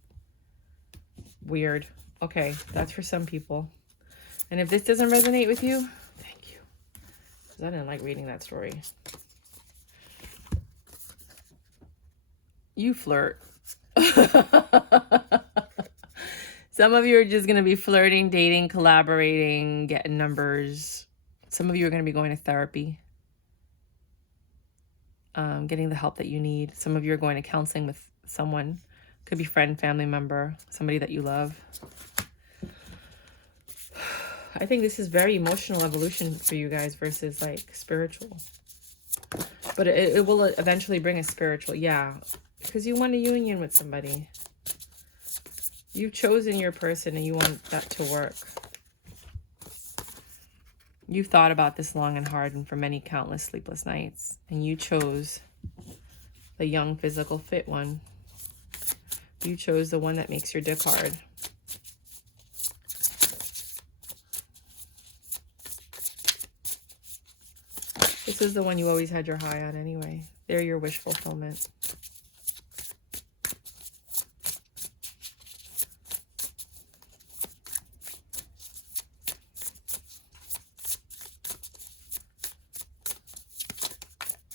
Weird. Okay, that's for some people. And if this doesn't resonate with you, thank you. Because I didn't like reading that story. You flirt. Some of you are just going to be flirting, dating, collaborating, getting numbers. Some of you are going to be going to therapy. Getting the help that you need. Some of you are going to counseling with someone. Could be friend, family member, somebody that you love. I think this is very emotional evolution for you guys versus spiritual. But it will eventually bring a spiritual, yeah. Because you want a union with somebody. You've chosen your person and you want that to work. You've thought about this long and hard and for many countless sleepless nights. And you chose the young, physical, fit one. You chose the one that makes your dick hard. This is the one you always had your high on anyway. They're your wish fulfillment.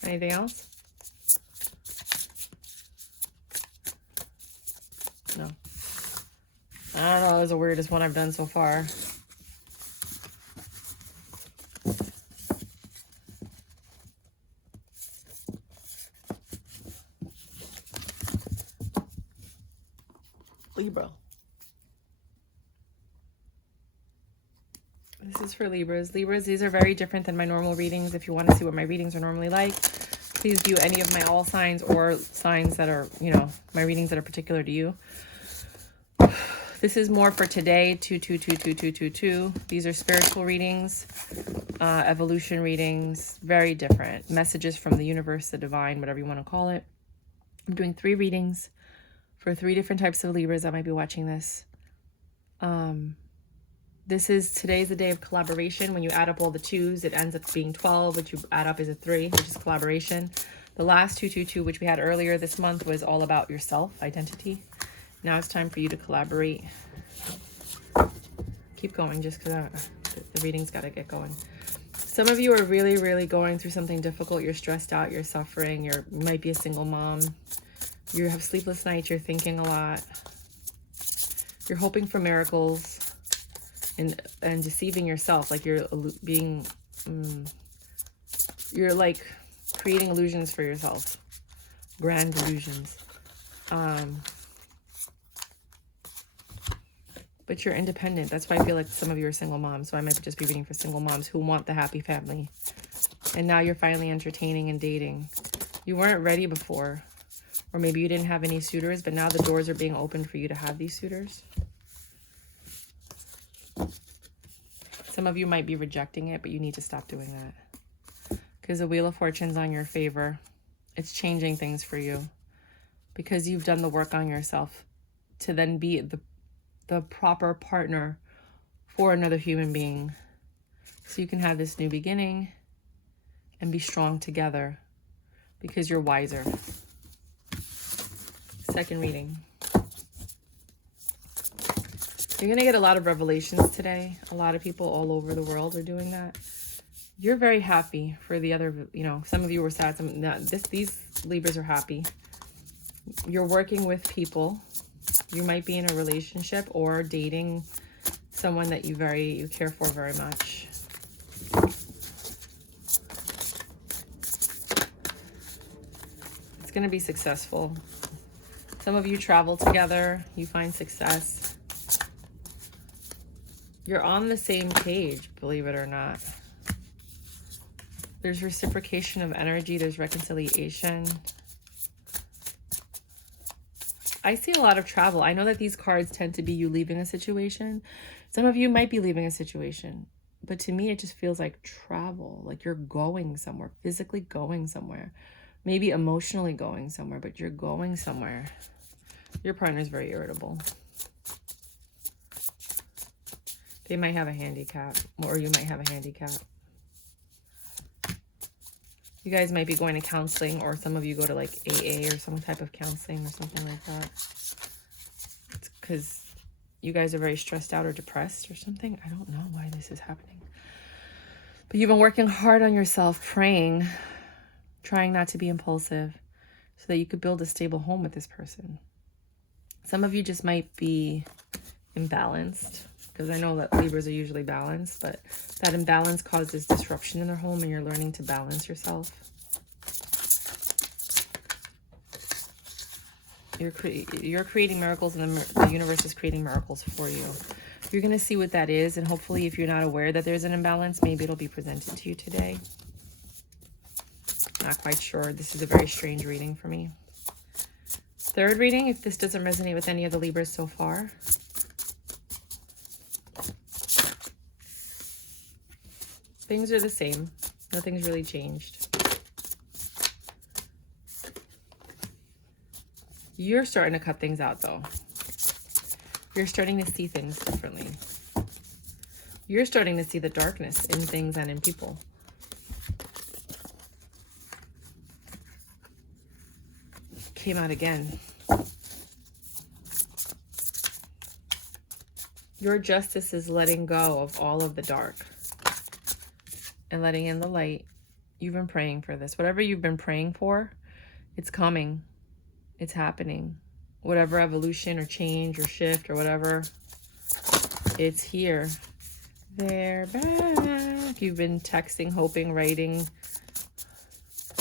Anything else? No. I don't know. It was the weirdest one I've done so far. Libra. is for Libras. Libras, these are very different than my normal readings. If you want to see what my readings are normally like, please view any of my all signs or signs that are, you know, my readings that are particular to you. This is more for today, 222222. These are spiritual readings, evolution readings, very different. Messages from the universe, the divine, whatever you want to call it. I'm doing 3 readings for 3 different types of Libras that might be watching this. Today's the day of collaboration. When you add up all the 2s, it ends up being 12, which you add up is a 3, which is collaboration. The last 222, which we had earlier this month, was all about yourself, identity. Now it's time for you to collaborate. Keep going, just because the reading's got to get going. Some of you are really, really going through something difficult. You're stressed out, you're suffering, you might be a single mom. You have sleepless nights, you're thinking a lot. You're hoping for miracles. And deceiving yourself, like you're being, you're like creating illusions for yourself, grand illusions. But you're independent. That's why I feel like some of you are single moms. So I might just be reading for single moms who want the happy family. And now you're finally entertaining and dating. You weren't ready before, or maybe you didn't have any suitors, but now the doors are being opened for you to have these suitors. Some of you might be rejecting it, but you need to stop doing that. Because the Wheel of Fortune's on your favor. It's changing things for you. Because you've done the work on yourself to then be the proper partner for another human being. So you can have this new beginning and be strong together. Because you're wiser. Second reading. You're going to get a lot of revelations today. A lot of people all over the world are doing that. You're very happy for the other, you know, some of you were sad. These Libras are happy. You're working with people. You might be in a relationship or dating someone that you care for very much. It's going to be successful. Some of you travel together. You find success. You're on the same page, believe it or not. There's reciprocation of energy. There's reconciliation. I see a lot of travel. I know that these cards tend to be you leaving a situation. Some of you might be leaving a situation. But to me, it just feels like travel. Like you're going somewhere, physically going somewhere. Maybe emotionally going somewhere, but you're going somewhere. Your partner's very irritable. They might have a handicap, or you might have a handicap. You guys might be going to counseling, or some of you go to like AA or some type of counseling or something like that. It's because you guys are very stressed out or depressed or something. I don't know why this is happening. But you've been working hard on yourself, praying, trying not to be impulsive so that you could build a stable home with this person. Some of you just might be imbalanced. Because I know that Libras are usually balanced, but that imbalance causes disruption in their home, and you're learning to balance yourself. You're creating miracles, and the universe is creating miracles for you. You're going to see what that is, and hopefully if you're not aware that there's an imbalance, maybe it'll be presented to you today. Not quite sure. This is a very strange reading for me. Third reading, if this doesn't resonate with any of the Libras so far. Things are the same. Nothing's really changed. You're starting to cut things out, though. You're starting to see things differently. You're starting to see the darkness in things and in people. Came out again. Your justice is letting go of all of the dark and letting in the light. You've been praying for this. Whatever you've been praying for, it's coming. It's happening. Whatever evolution or change or shift or whatever, it's here. They're back. You've been texting, hoping, writing.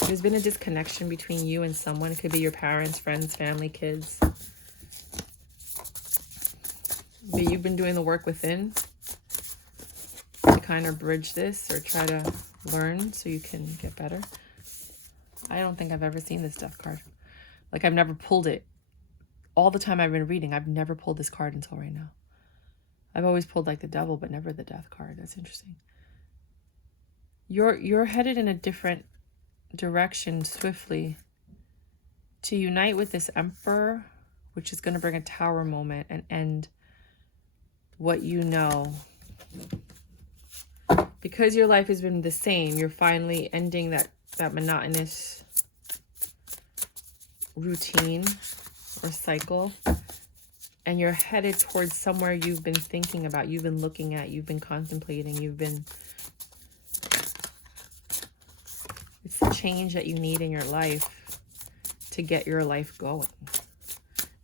There's been a disconnection between you and someone. It could be your parents, friends, family, kids. But you've been doing the work within to kind of bridge this or try to learn so you can get better. I don't think I've ever seen this death card. Like, I've never pulled it. All the time I've been reading, I've never pulled this card until right now. I've always pulled like the devil, but never the death card. That's interesting. You're headed in a different direction swiftly to unite with this Emperor, which is going to bring a Tower moment and end what you know. Because your life has been the same, you're finally ending that monotonous routine or cycle, and you're headed towards somewhere you've been thinking about, you've been looking at, you've been contemplating, it's the change that you need in your life to get your life going.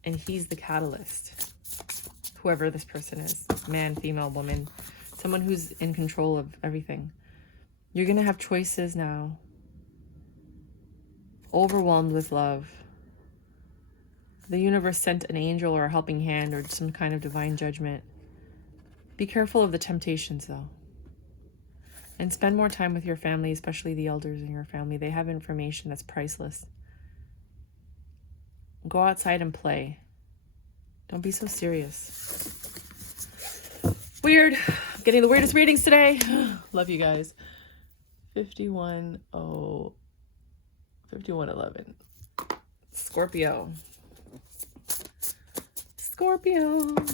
And he's the catalyst, whoever this person is, man, female, woman, someone who's in control of everything. You're going to have choices now. Overwhelmed with love. The universe sent an angel or a helping hand or some kind of divine judgment. Be careful of the temptations, though. And spend more time with your family, especially the elders in your family. They have information that's priceless. Go outside and play. Don't be so serious. Weird. I'm getting the weirdest readings today. Love you guys. 5111. Scorpio.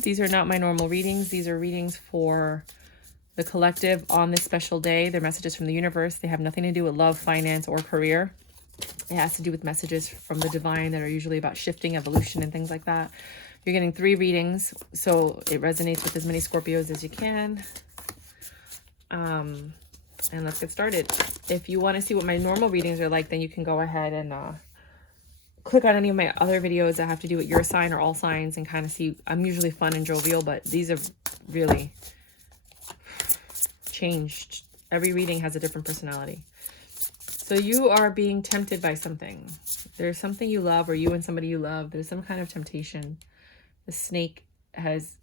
These are not my normal readings. These are readings for the collective on this special day. They're messages from the universe. They have nothing to do with love, finance, or career. It has to do with messages from the divine that are usually about shifting, evolution, and things like that. You're getting 3 readings, so it resonates with as many Scorpios as you can. And let's get started. If you want to see what my normal readings are like, then you can go ahead and click on any of my other videos that have to do with your sign or all signs and kind of see. I'm usually fun and jovial, but these have really changed. Every reading has a different personality. So you are being tempted by something. There's something you love, or you and somebody you love. There's some kind of temptation. The snake has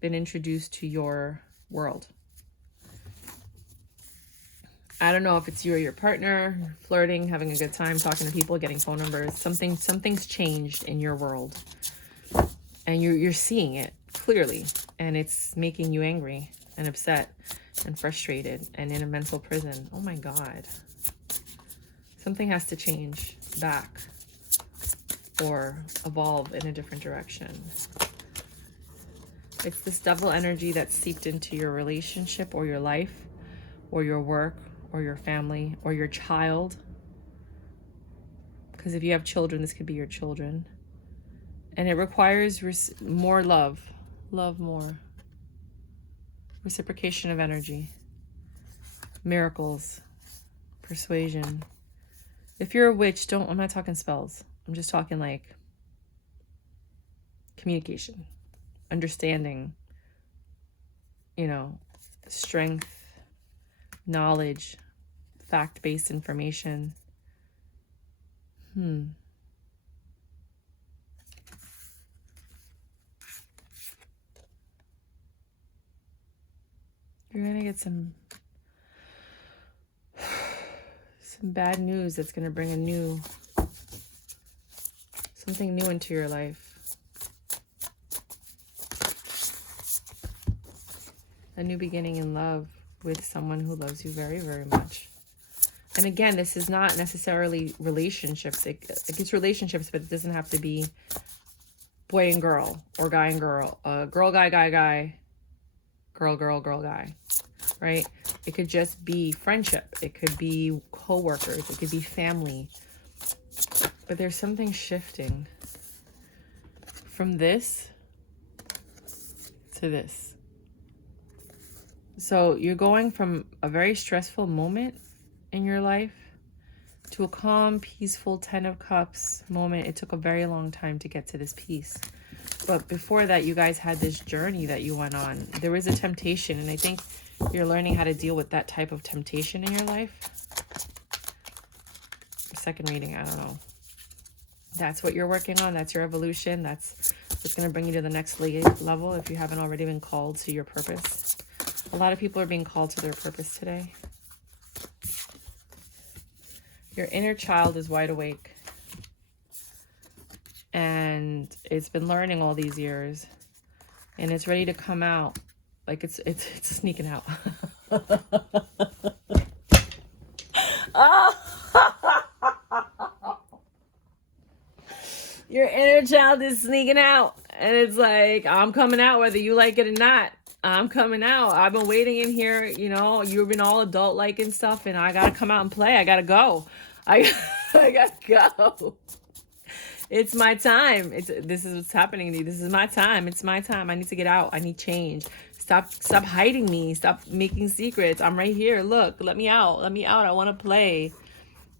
been introduced to your world. I don't know if it's you or your partner, flirting, having a good time, talking to people, getting phone numbers. Something's changed in your world. And you're seeing it clearly. And it's making you angry and upset and frustrated and in a mental prison. Oh my God. Something has to change back or evolve in a different direction. It's this double energy that's seeped into your relationship or your life or your work or your family or your child. Because if you have children, this could be your children. And it requires more love. Love more. Reciprocation of energy. Miracles. Persuasion. If you're a witch, I'm not talking spells. I'm just talking like communication, understanding, strength, knowledge, fact-based information. You're gonna get some bad news that's gonna bring something new into your life. A new beginning in love with someone who loves you very, very much. And again, this is not necessarily relationships. It's relationships, but it doesn't have to be boy and girl or guy and girl. Girl, guy, guy, guy. Girl, girl, girl, guy. Right? It could just be friendship. It could be co-workers. It could be family. But there's something shifting from this to this. So you're going from a very stressful moment in your life to a calm, peaceful 10 of Cups moment. It took a very long time to get to this peace. But before that, you guys had this journey that you went on. There was a temptation, and I think you're learning how to deal with that type of temptation in your life. Second reading, I don't know. That's what you're working on. That's your evolution. That's what's going to bring you to the next level if you haven't already been called to your purpose. A lot of people are being called to their purpose today. Your inner child is wide awake. And it's been learning all these years. And it's ready to come out. Like it's sneaking out. Your inner child is sneaking out. And it's like, I'm coming out whether you like it or not. I'm coming out. I've been waiting in here. You know, you've been all adult-like and stuff. And I got to come out and play. I got to go. I got to go. It's my time. This is what's happening to you. This is my time. It's my time. I need to get out. I need change. Stop hiding me. Stop making secrets. I'm right here. Look, let me out. Let me out. I want to play.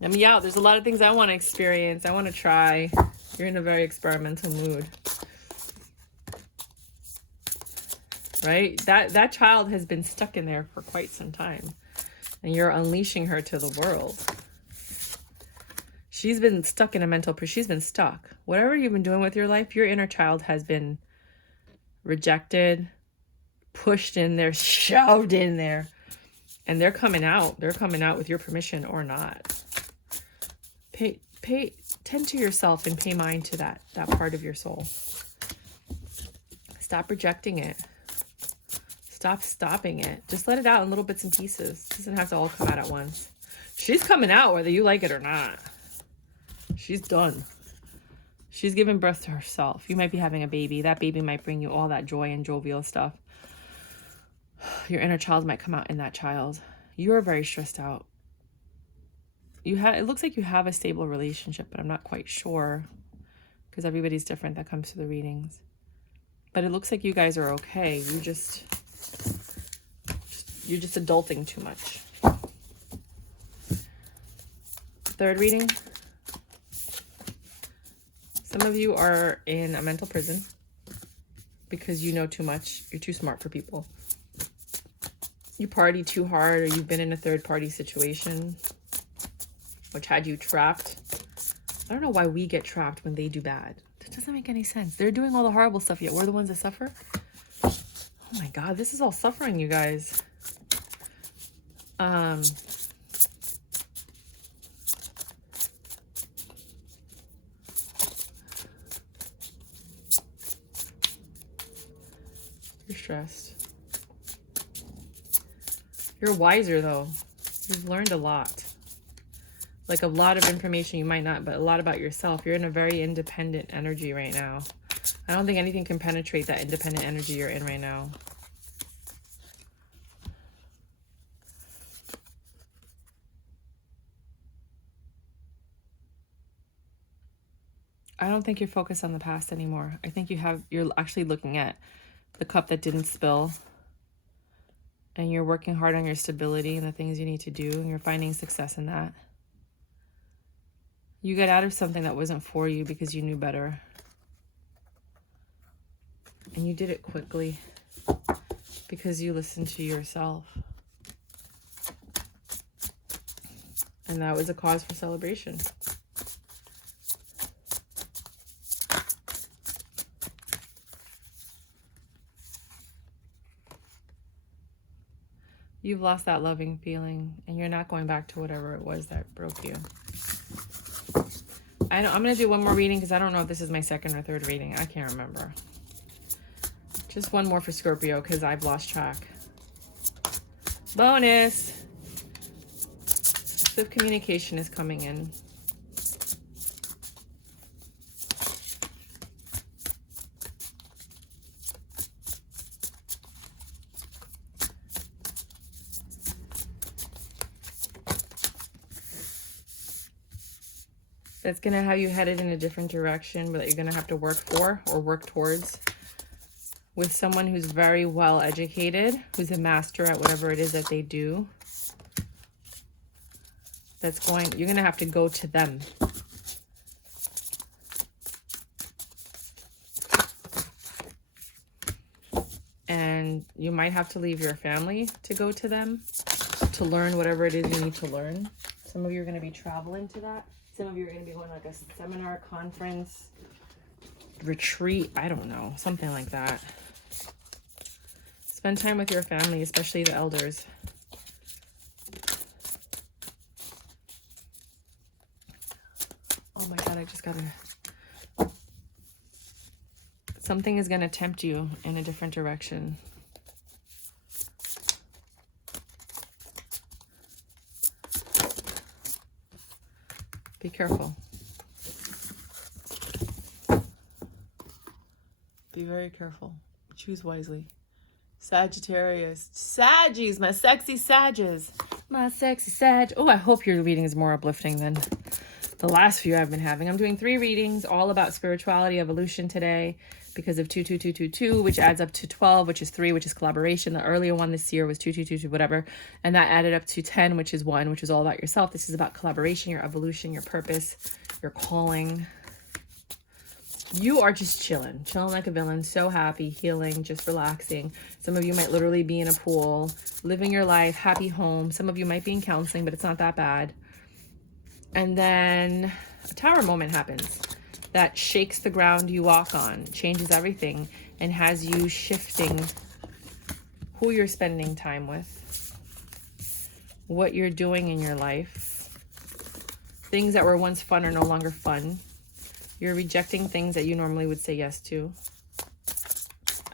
Let me out. There's a lot of things I want to experience. I want to try. You're in a very experimental mood. Right? That child has been stuck in there for quite some time. And you're unleashing her to the world. She's been stuck in a mental prison. She's been stuck. Whatever you've been doing with your life, your inner child has been rejected, pushed in there, shoved in there. And they're coming out. They're coming out with your permission or not. Tend to yourself and pay mind to that part of your soul. Stop rejecting it. Stop stopping it. Just let it out in little bits and pieces. It doesn't have to all come out at once. She's coming out whether you like it or not. She's done. She's giving birth to herself. You might be having a baby. That baby might bring you all that joy and jovial stuff. Your inner child might come out in that child. You're very stressed out. It looks like you have a stable relationship, but I'm not quite sure because everybody's different that comes to the readings. But it looks like you guys are okay. You're just adulting too much. Third reading. Some of you are in a mental prison because you know too much. You're too smart for people. You party too hard, or you've been in a third-party situation which had you trapped. I don't know why we get trapped when they do bad. That doesn't make any sense. They're doing all the horrible stuff, yet we're the ones that suffer. Oh my God, this is all suffering, you guys. You're stressed. You're wiser though. You've learned a lot. Like a lot of information you might not, but a lot about yourself. You're in a very independent energy right now. I don't think anything can penetrate that independent energy you're in right now. I don't think you're focused on the past anymore. I think you're actually looking at the cup that didn't spill. And you're working hard on your stability and the things you need to do. And you're finding success in that. You got out of something that wasn't for you because you knew better. And you did it quickly because you listened to yourself. And that was a cause for celebration. You've lost that loving feeling and you're not going back to whatever it was that broke you. I'm going to do one more reading because I don't know if this is my second or third reading. I can't remember. Just one more for Scorpio because I've lost track. Bonus. Swift communication is coming in. That's going to have you headed in a different direction, but that you're going to have to work for or work towards with someone who's very well educated, who's a master at whatever it is that they do. You're going to have to go to them. And you might have to leave your family to go to them, to learn whatever it is you need to learn. Some of you are going to be traveling to that. Some of you are going to be going like a seminar, conference, retreat. I don't know. Something like that. Spend time with your family, especially the elders. Oh my God, I just gotta... Something is gonna tempt you in a different direction. Be careful. Be very careful. Choose wisely. Sagittarius. Saggies, my sexy Saggies. My sexy Sag. Oh, I hope your reading is more uplifting than the last few I've been having. I'm doing 3 readings, all about spirituality, evolution today, because of 22222, which adds up to 12, which is 3, which is collaboration. The earlier one this year was 2222, whatever. And that added up to 10, which is 1, which is all about yourself. This is about collaboration, your evolution, your purpose, your calling. You are just chilling like a villain, so happy, healing, just relaxing. Some of you might literally be in a pool, living your life, happy home. Some of you might be in counseling, but it's not that bad. And then a tower moment happens that shakes the ground you walk on, changes everything, and has you shifting who you're spending time with, what you're doing in your life. Things that were once fun are no longer fun. You're rejecting things that you normally would say yes to.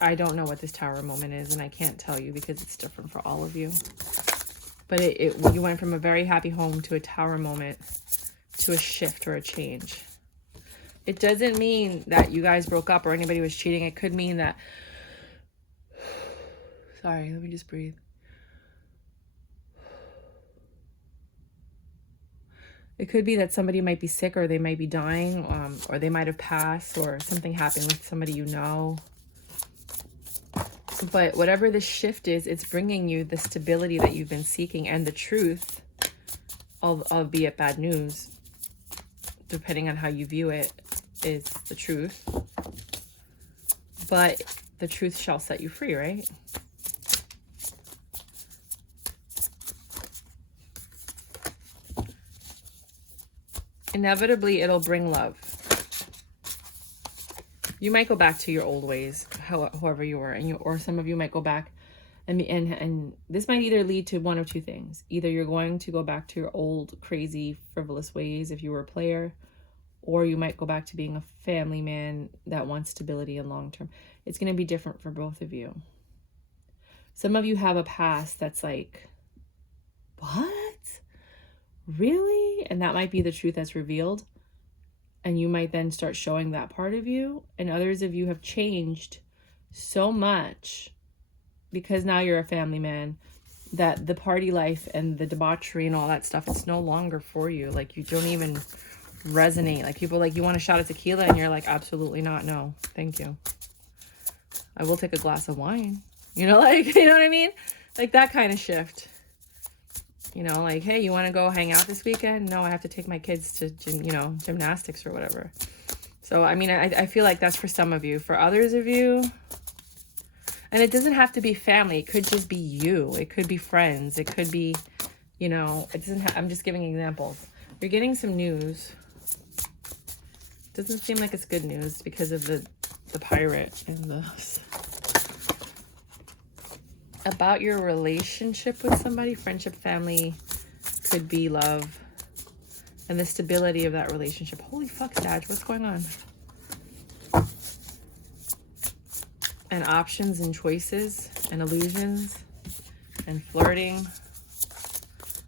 I don't know what this tower moment is, and I can't tell you because it's different for all of you. But you went from a very happy home to a tower moment, to a shift or a change. It doesn't mean that you guys broke up or anybody was cheating. It could mean that... Sorry, let me just breathe. It could be that somebody might be sick, or they might be dying, or they might have passed, or something happened with somebody you know. But whatever this shift is, it's bringing you the stability that you've been seeking and the truth, albeit bad news, depending on how you view it, is the truth. But the truth shall set you free, right? Inevitably, it'll bring love. You might go back to your old ways, however you were, or some of you might go back, and this might either lead to one of two things. Either you're going to go back to your old, crazy, frivolous ways if you were a player, or you might go back to being a family man that wants stability and long-term. It's going to be different for both of you. Some of you have a past that's like, what? Really? And that might be the truth that's revealed, and you might then start showing that part of you. And others of you have changed so much because now you're a family man that the party life and the debauchery and all that stuff, it's no longer for you. Like, you don't even resonate. Like, people like, you want a shot of tequila, and you're like, absolutely not. No, thank you. I will take a glass of wine, you know, like, you know what I mean? Like that kind of shift. You know, like, hey, you want to go hang out this weekend? No, I have to take my kids to, gymnastics or whatever. So, I mean, I feel like that's for some of you. For others of you, and it doesn't have to be family. It could just be you. It could be friends. It could be, it doesn't I'm just giving examples. You're getting some news. Doesn't seem like it's good news because of the pirate and the... About your relationship with somebody, friendship, family, could be love, and the stability of that relationship. Holy fuck, Sag, what's going on? And options and choices and illusions and flirting.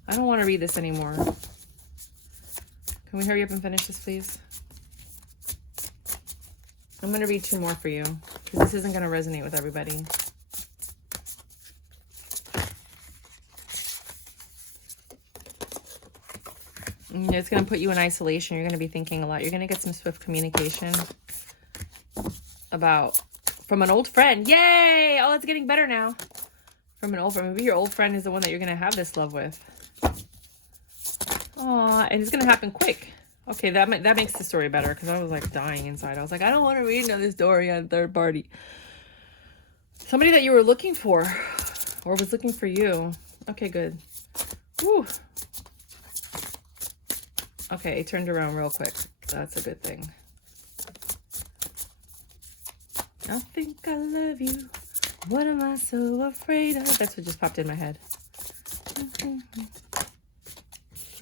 I don't want to read this anymore. Can we hurry up and finish this, please? I'm going to read 2 more for you, because this isn't going to resonate with everybody. It's going to put you in isolation. You're going to be thinking a lot. You're going to get some swift communication from an old friend. Yay! Oh, it's getting better now. From an old friend. Maybe your old friend is the one that you're going to have this love with. Aw, and it's going to happen quick. Okay, that makes the story better, because I was like dying inside. I was like, I don't want to read another story on third party. Somebody that you were looking for, or was looking for you. Okay, good. Woo. Okay, it turned around real quick. That's a good thing. I think I love you What am I so afraid of? That's what just popped in my head.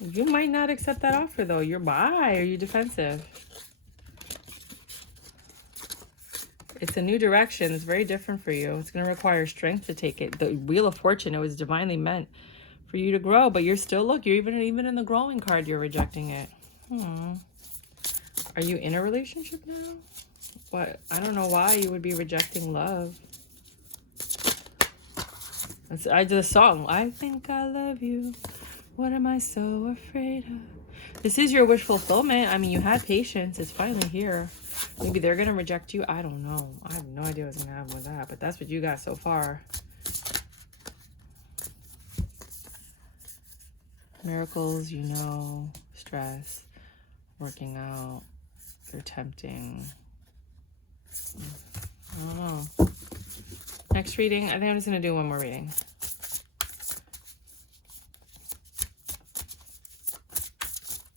You might not accept that offer, though. You're bi. Are you defensive? It's a new direction. It's very different for you. It's going to require strength to take it. The Wheel of Fortune, it was divinely meant for you to grow, but you're still, look, you're even in the growing card, you're rejecting it. Are you in a relationship now? What? I don't know why you would be rejecting love. I did a song. I think I love you. What am I so afraid of? This is your wish fulfillment. I mean, you had patience. It's finally here. Maybe they're going to reject you. I don't know. I have no idea what's going to happen with that. But that's what you got so far. Miracles, you know. Stress. Working out. They're tempting. I don't know. Next reading. I think I'm just going to do one more reading.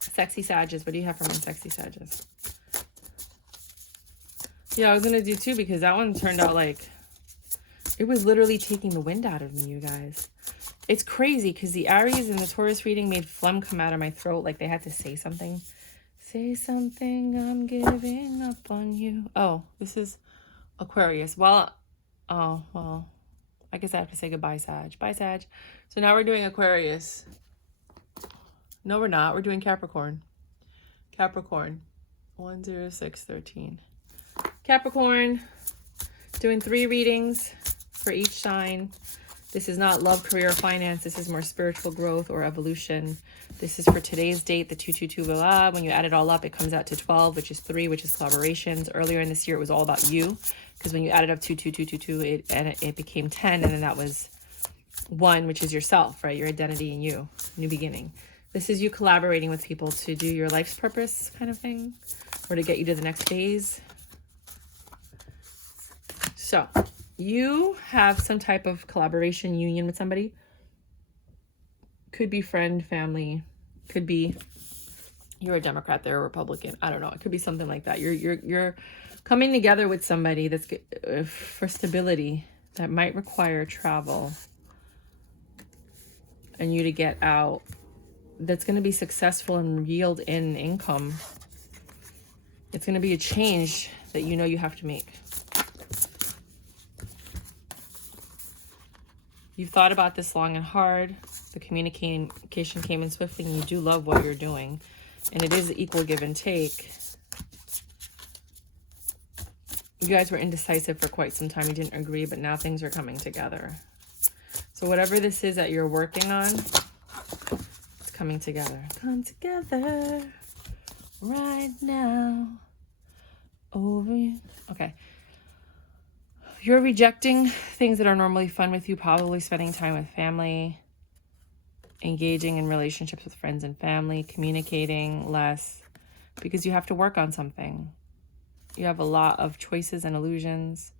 Sexy Sagittarius. What do you have for my Sexy Sagittarius? Yeah, I was going to do two because that one turned out like... It was literally taking the wind out of me, you guys. It's crazy because the Aries and the Taurus reading made phlegm come out of my throat. Like they had to say something. Say something, I'm giving up on you. Oh, this is Aquarius. Well, oh, well, I guess I have to say goodbye, Sag. Bye, Sag. So now we're doing Aquarius. No, we're not. We're doing Capricorn. Capricorn. 10613. Capricorn. Doing 3 readings for each sign. This is not love, career, finance. This is more spiritual growth or evolution. This is for today's date, the 222 blah. When you add it all up, it comes out to 12, which is 3, which is collaborations. Earlier in this year, it was all about you. Because when you added up 22222, it became 10. And then that was 1, which is yourself, right? Your identity and you. New beginning. This is you collaborating with people to do your life's purpose kind of thing. Or to get you to the next phase. So, you have some type of collaboration, union with somebody. Could be friend, family. Could be you're a Democrat, they're a Republican. I don't know. It could be something like that. You're coming together with somebody that's for stability that might require travel and you to get out. That's going to be successful and yield in income. It's going to be a change that you know you have to make. You've thought about this long and hard. The communication came in swiftly, and you do love what you're doing. And it is equal give and take. You guys were indecisive for quite some time. You didn't agree, but now things are coming together. So whatever this is that you're working on, it's coming together. Come together right now. Over you. Okay. You're rejecting things that are normally fun with you, probably spending time with family, engaging in relationships with friends and family, communicating less, because you have to work on something. You have a lot of choices and illusions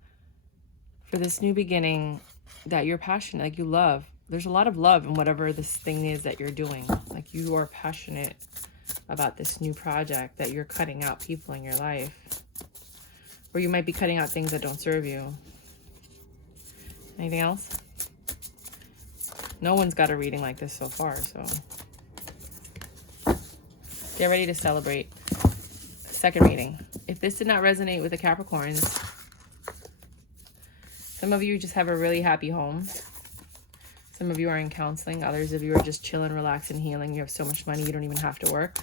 for this new beginning that you're passionate, like you love. There's a lot of love in whatever this thing is that you're doing. Like you are passionate about this new project, that you're cutting out people in your life. Or you might be cutting out things that don't serve you. Anything else? No one's got a reading like this so far, so get ready to celebrate. Second reading. If this did not resonate with the Capricorns, some of you just have a really happy home. Some of you are in counseling. Others of you are just chilling, relaxing, healing. You have so much money you don't even have to work.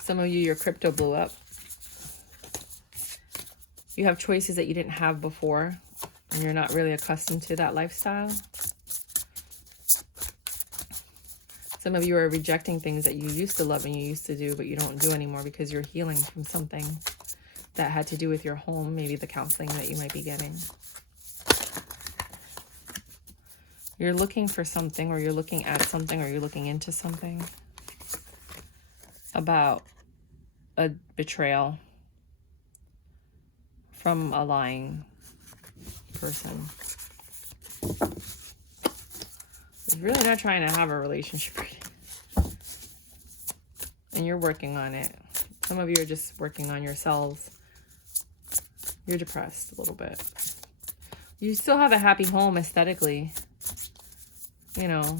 Some of you, your crypto blew up. You have choices that you didn't have before, and you're not really accustomed to that lifestyle. Some of you are rejecting things that you used to love and you used to do, but you don't do anymore because you're healing from something that had to do with your home, maybe the counseling that you might be getting. You're looking for something, or you're looking at something, or you're looking into something about a betrayal from a lying person. He's really not trying to have a relationship. And you're working on it. Some of you are just working on yourselves. You're depressed a little bit. You still have a happy home aesthetically, you know,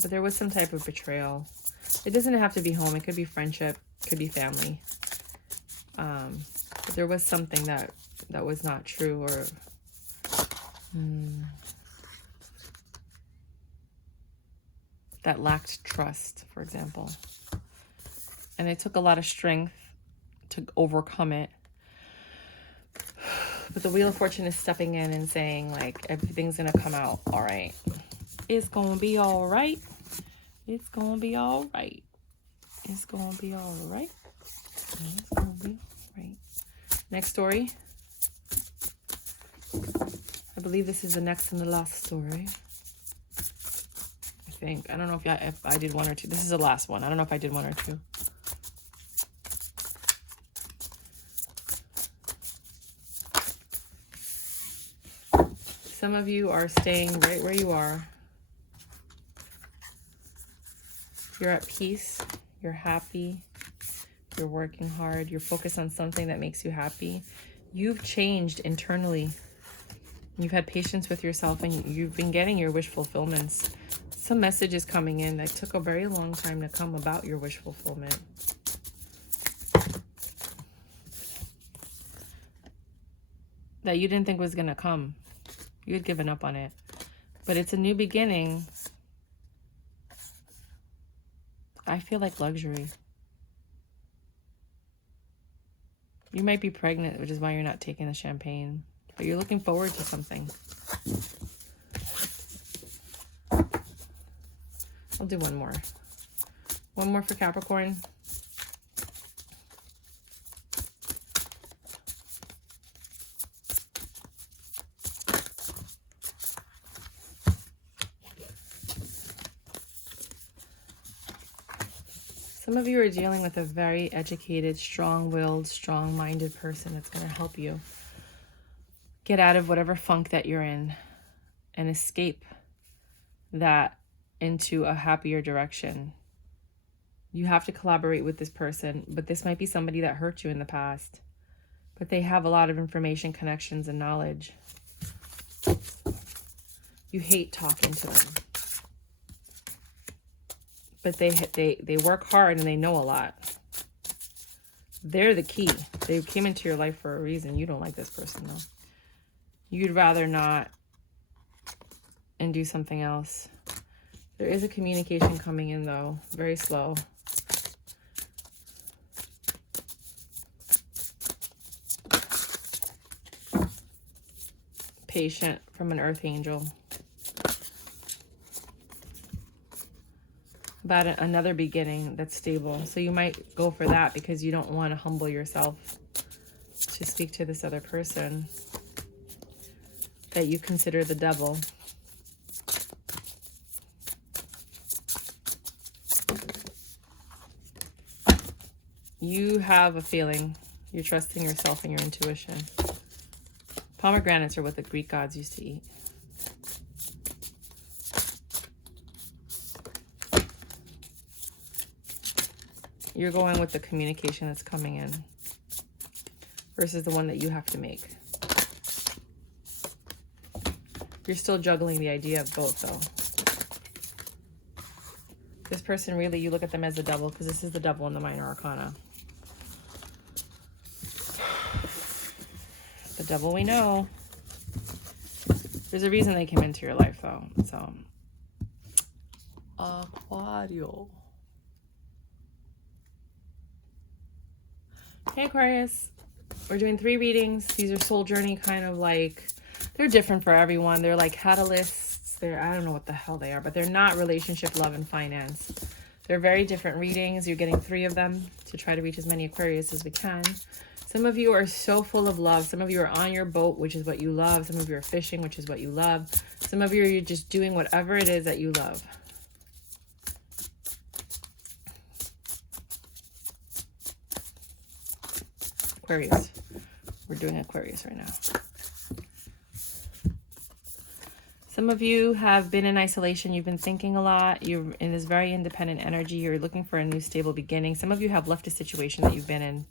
but there was some type of betrayal. It doesn't have to be home. It could be friendship, could be family. But there was something that was not true, or that lacked trust, for example. And it took a lot of strength to overcome it. But the Wheel of Fortune is stepping in and saying, like, everything's going to come out all right. It's going to be all right. It's going to be all right. It's going to be all right. It's going to be all right. Next story. I believe this is the next and the last story. I think. I don't know if I did one or two. This is the last one. I don't know if I did one or two. Some of you are staying right where you are. You're at peace. You're happy. You're working hard. You're focused on something that makes you happy. You've changed internally. You've had patience with yourself, and you've been getting your wish fulfillments. Some message is coming in that took a very long time to come about your wish fulfillment. That you didn't think was going to come. You had given up on it. But it's a new beginning. I feel like luxury. You might be pregnant, which is why you're not taking the champagne. But you're looking forward to something. I'll do one more. One more for Capricorn. Some of you are dealing with a very educated, strong-willed, strong-minded person that's going to help you get out of whatever funk that you're in and escape that into a happier direction. You have to collaborate with this person, but this might be somebody that hurt you in the past. But they have a lot of information, connections, and knowledge. You hate talking to them. But they work hard and they know a lot. They're the key. They came into your life for a reason. You don't like this person, though. You'd rather not and do something else. There is a communication coming in, though. Very slow. Patient from an earth angel. About another beginning that's stable. So you might go for that because you don't want to humble yourself to speak to this other person that you consider the devil. You have a feeling. You're trusting yourself and your intuition. Pomegranates are what the Greek gods used to eat. You're going with the communication that's coming in versus the one that you have to make. You're still juggling the idea of both, though. This person, really, you look at them as the devil because this is the devil in the minor arcana. The devil we know. There's a reason they came into your life, though. So, Aquarius. Hey Aquarius, we're doing 3 readings. These are soul journey kind of like, they're different for everyone. They're like catalysts. I don't know what the hell they are, but they're not relationship, love, and finance. They're very different readings. You're getting 3 of them to try to reach as many Aquarius as we can. Some of you are so full of love. Some of you are on your boat, which is what you love. Some of you are fishing, which is what you love. Some of you are just doing whatever it is that you love. Aquarius. We're doing Aquarius right now. Some of you have been in isolation. You've been thinking a lot. You're in this very independent energy. You're looking for a new stable beginning. Some of you have left a situation that you've been in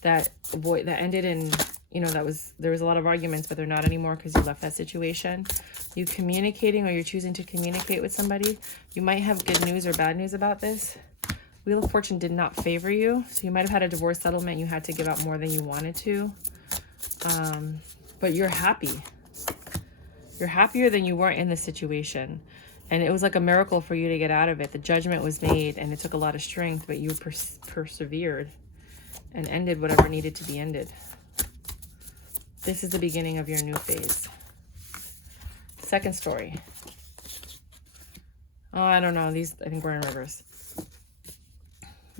that ended in you know, there was a lot of arguments, but they're not anymore because you left that situation. You communicating, or you're choosing to communicate with somebody. You might have good news or bad news about this. Wheel of Fortune did not favor you. So you might have had a divorce settlement. You had to give out more than you wanted to. But you're happy. You're happier than you were in the situation. And it was like a miracle for you to get out of it. The judgment was made and it took a lot of strength, but you persevered and ended whatever needed to be ended. This is the beginning of your new phase. Second story. Oh, I don't know. These, I think we're in reverse.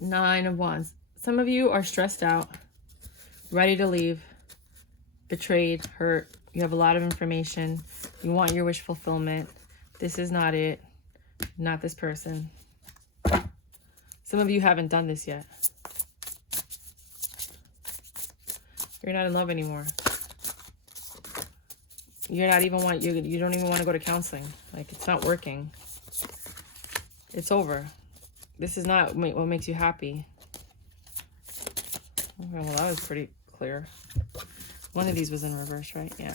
9 of Wands. Some of you are stressed out, ready to leave, betrayed, hurt. You have a lot of information. You want your wish fulfillment. This is not it. Not this person. Some of you haven't done this yet. You're not in love anymore. You're not even you don't even want to go to counseling. Like, it's not working. It's over. This is not what makes you happy. Okay, well, that was pretty clear. One of these was in reverse, right? Yeah.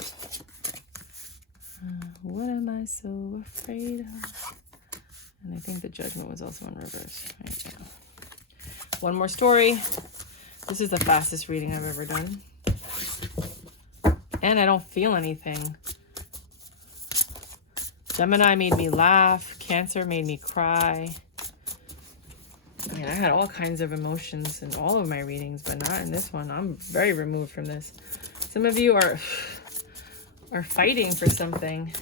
What am I so afraid of? And I think the Judgment was also in reverse. Right, yeah. One more story. This is the fastest reading I've ever done. And I don't feel anything. Gemini made me laugh. Cancer made me cry. I mean, I had all kinds of emotions in all of my readings, but not in this one. I'm very removed from this. Some of you are fighting for something.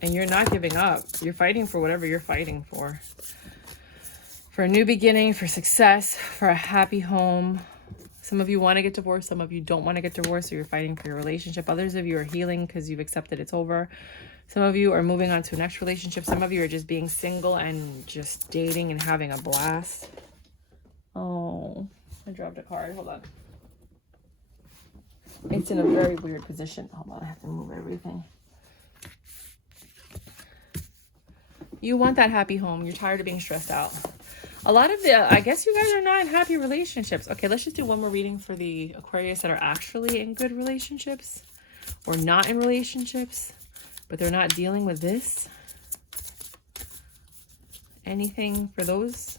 And you're not giving up. You're fighting for whatever you're fighting for. For a new beginning, for success, for a happy home. Some of you want to get divorced. Some of you don't want to get divorced, so you're fighting for your relationship. Others of you are healing because you've accepted it's over. Some of you are moving on to a next relationship. Some of you are just being single and just dating and having a blast. Oh, I dropped a card. Hold on. It's in a very weird position. Hold on, I have to move everything. You want that happy home. You're tired of being stressed out. A lot of I guess you guys are not in happy relationships. Okay, let's just do one more reading for the Aquarius that are actually in good relationships or not in relationships, but they're not dealing with this. Anything for those?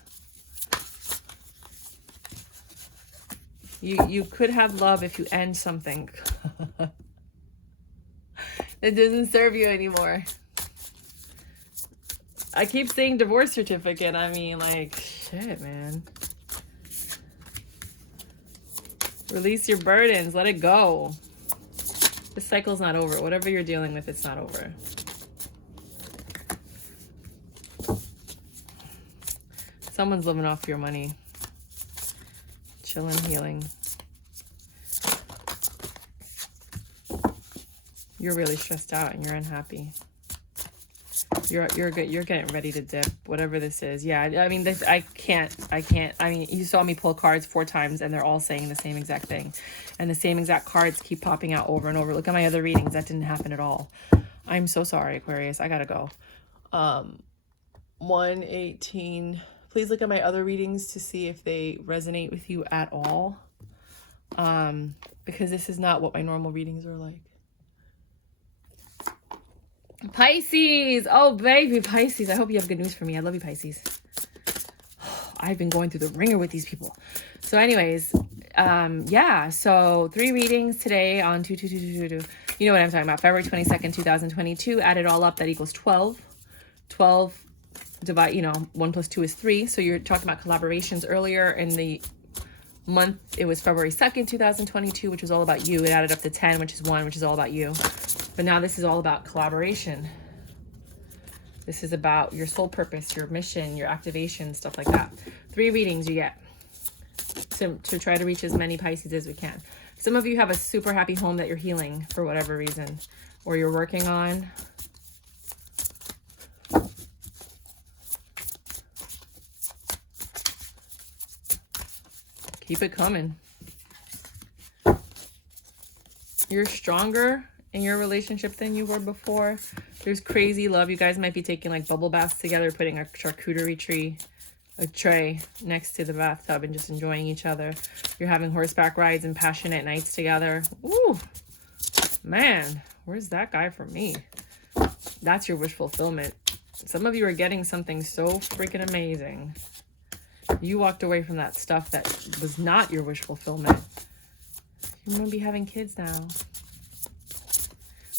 You could have love if you end something that doesn't serve you anymore. I keep saying divorce certificate. I mean, like, shit, man. Release your burdens. Let it go. This cycle's not over. Whatever you're dealing with, it's not over. Someone's living off your money. Chilling, healing. You're really stressed out and you're unhappy. You're good. You're getting ready to dip, whatever this is. Yeah, I mean, this, I can't. I mean, you saw me pull cards 4 times and they're all saying the same exact thing. And the same exact cards keep popping out over and over. Look at my other readings. That didn't happen at all. I'm so sorry, Aquarius. I gotta go. 118. Please look at my other readings to see if they resonate with you at all. Because this is not what my normal readings are like. Pisces. Oh, baby, Pisces. I hope you have good news for me. I love you, Pisces. I've been going through the ringer with these people. So anyways, yeah. So 3 readings today on 22222. You know what I'm talking about. February 22nd, 2022. Add it all up. That equals 12. 12 divide, 1 plus 2 is 3. So you're talking about collaborations earlier in the month. It was February 2nd, 2022, which was all about you. It added up to 10, which is 1, which is all about you. But now this is all about collaboration. This is about your soul purpose, your mission, your activation, stuff like that. 3 readings you get to try to reach as many Pisces as we can. Some of you have a super happy home that you're healing for whatever reason, or you're working on. Keep it coming. You're stronger in your relationship than you were before. There's crazy love. You guys might be taking like bubble baths together, putting a charcuterie tree a tray next to the bathtub and just enjoying each other. You're having horseback rides and passionate nights together. Ooh, man, where's that guy for me? That's your wish fulfillment. Some of you are getting something so freaking amazing. You walked away from that stuff that was not your wish fulfillment. You're going to be having kids now.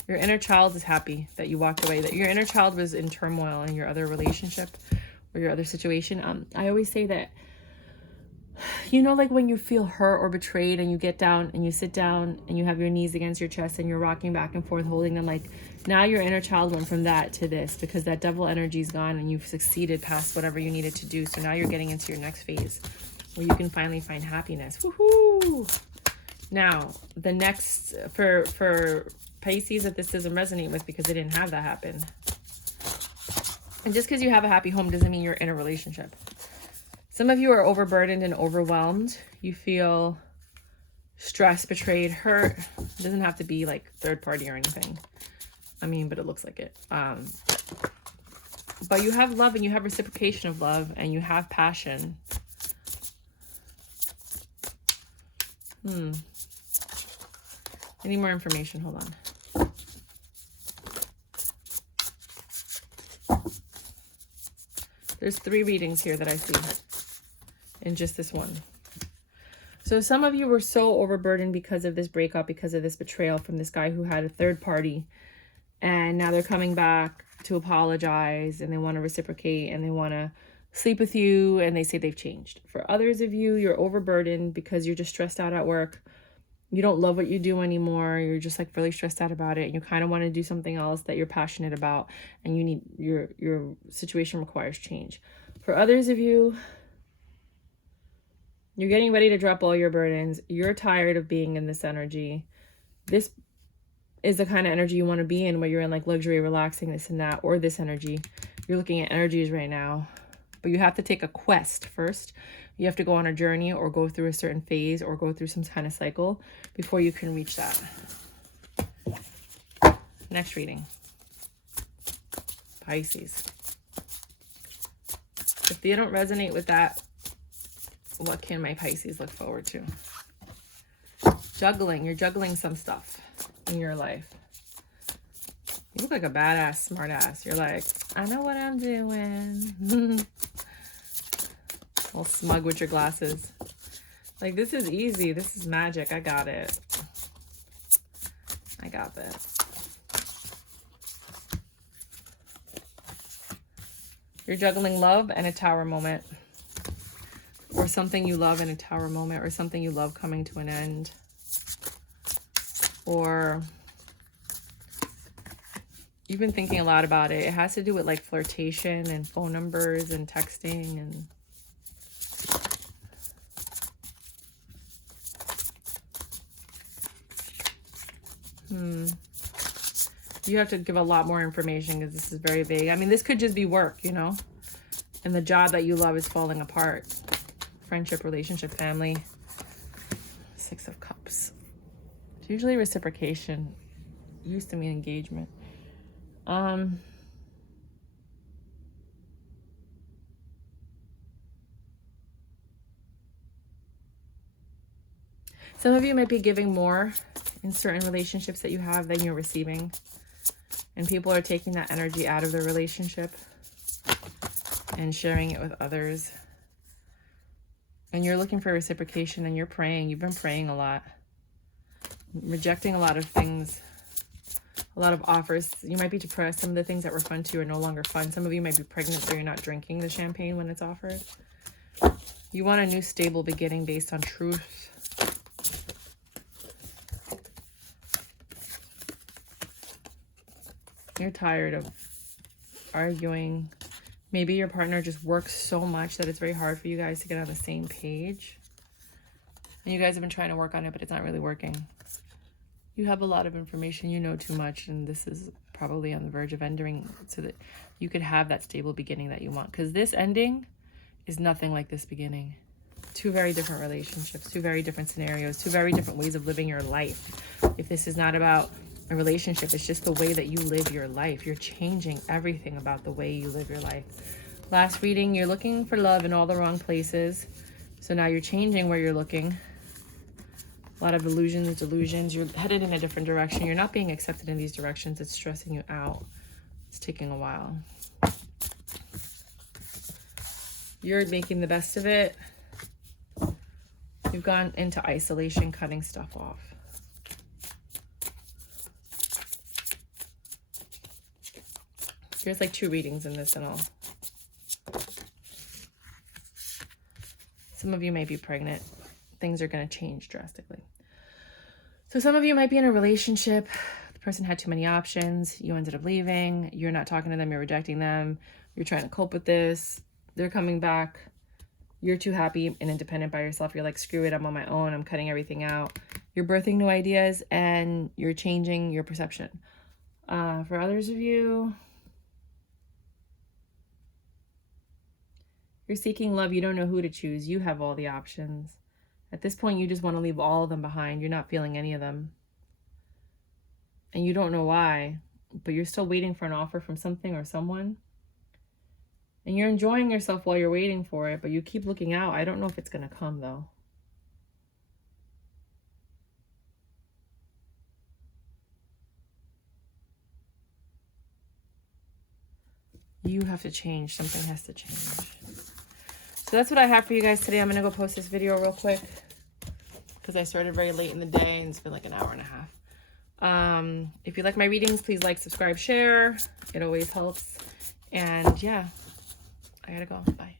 Your inner child is happy that you walked away, that your inner child was in turmoil in your other relationship or your other situation. I always say that, you know, like when you feel hurt or betrayed and you get down and you sit down and you have your knees against your chest and you're rocking back and forth holding them, like now your inner child went from that to this because that devil energy is gone and you've succeeded past whatever you needed to do. So now you're getting into your next phase where you can finally find happiness. Woohoo! Now, the next, for Pisces that this doesn't resonate with because they didn't have that happen. And just because you have a happy home doesn't mean you're in a relationship. Some of you are overburdened and overwhelmed. You feel stressed, betrayed, hurt. It doesn't have to be like third party or anything. I mean, but it looks like it. But you have love and you have reciprocation of love and you have passion. I need more information. Hold on. There's 3 readings here that I see in just this one. So some of you were so overburdened because of this breakup, because of this betrayal from this guy who had a third party. And now they're coming back to apologize and they want to reciprocate and they want to sleep with you and they say they've changed. For others of you, you're overburdened because you're just stressed out at work. You don't love what you do anymore. You're just like really stressed out about it. And you kind of want to do something else that you're passionate about. And you need your situation requires change. For others of you, you're getting ready to drop all your burdens. You're tired of being in this energy. This is the kind of energy you want to be in where you're in like luxury, relaxing, this and that, or this energy. You're looking at energies right now. But you have to take a quest first. You have to go on a journey or go through a certain phase or go through some kind of cycle before you can reach that. Next reading. Pisces. If they don't resonate with that, what can my Pisces look forward to? Juggling. You're juggling some stuff in your life. You look like a badass, smart ass. You're like, I know what I'm doing. All smug with your glasses. Like, this is easy. This is magic. I got it. I got this. You're juggling love and a tower moment. Or something you love in a tower moment. Or something you love coming to an end. Or you've been thinking a lot about it. It has to do with like flirtation and phone numbers and texting and you have to give a lot more information because this is very vague. I mean, this could just be work, you know, and the job that you love is falling apart. Friendship, relationship, family. 6 of Cups. It's usually reciprocation. It used to mean engagement. Some of you might be giving more in certain relationships that you have than you're receiving. And people are taking that energy out of the relationship and sharing it with others. And you're looking for reciprocation and you're praying. You've been praying a lot. Rejecting a lot of things. A lot of offers. You might be depressed. Some of the things that were fun to you are no longer fun. Some of you might be pregnant so you're not drinking the champagne when it's offered. You want a new stable beginning based on truth. You're tired of arguing. Maybe your partner just works so much that it's very hard for you guys to get on the same page. And you guys have been trying to work on it, but it's not really working. You have a lot of information. You know too much, and this is probably on the verge of ending so that you could have that stable beginning that you want. Because this ending is nothing like this beginning. 2 very different relationships, 2 very different scenarios, 2 very different ways of living your life. If this is not about a relationship, it's just the way that you live your life. You're changing everything about the way you live your life. Last reading, you're looking for love in all the wrong places. So now you're changing where you're looking. A lot of illusions, delusions. You're headed in a different direction. You're not being accepted in these directions. It's stressing you out. It's taking a while. You're making the best of it. You've gone into isolation, cutting stuff off. There's like 2 readings in this and all. Some of you may be pregnant. Things are going to change drastically. So some of you might be in a relationship. The person had too many options. You ended up leaving. You're not talking to them. You're rejecting them. You're trying to cope with this. They're coming back. You're too happy and independent by yourself. You're like, screw it, I'm on my own. I'm cutting everything out. You're birthing new ideas and you're changing your perception. For others of you, you're seeking love. You don't know who to choose. You have all the options. At this point, you just want to leave all of them behind. You're not feeling any of them. And you don't know why, but you're still waiting for an offer from something or someone. And you're enjoying yourself while you're waiting for it, but you keep looking out. I don't know if it's going to come, though. You have to change. Something has to change. So that's what I have for you guys today. I'm going to go post this video real quick because I started very late in the day and it's been like an hour and a half. If you like my readings, please like, subscribe, share. It always helps. And yeah, I gotta go. Bye.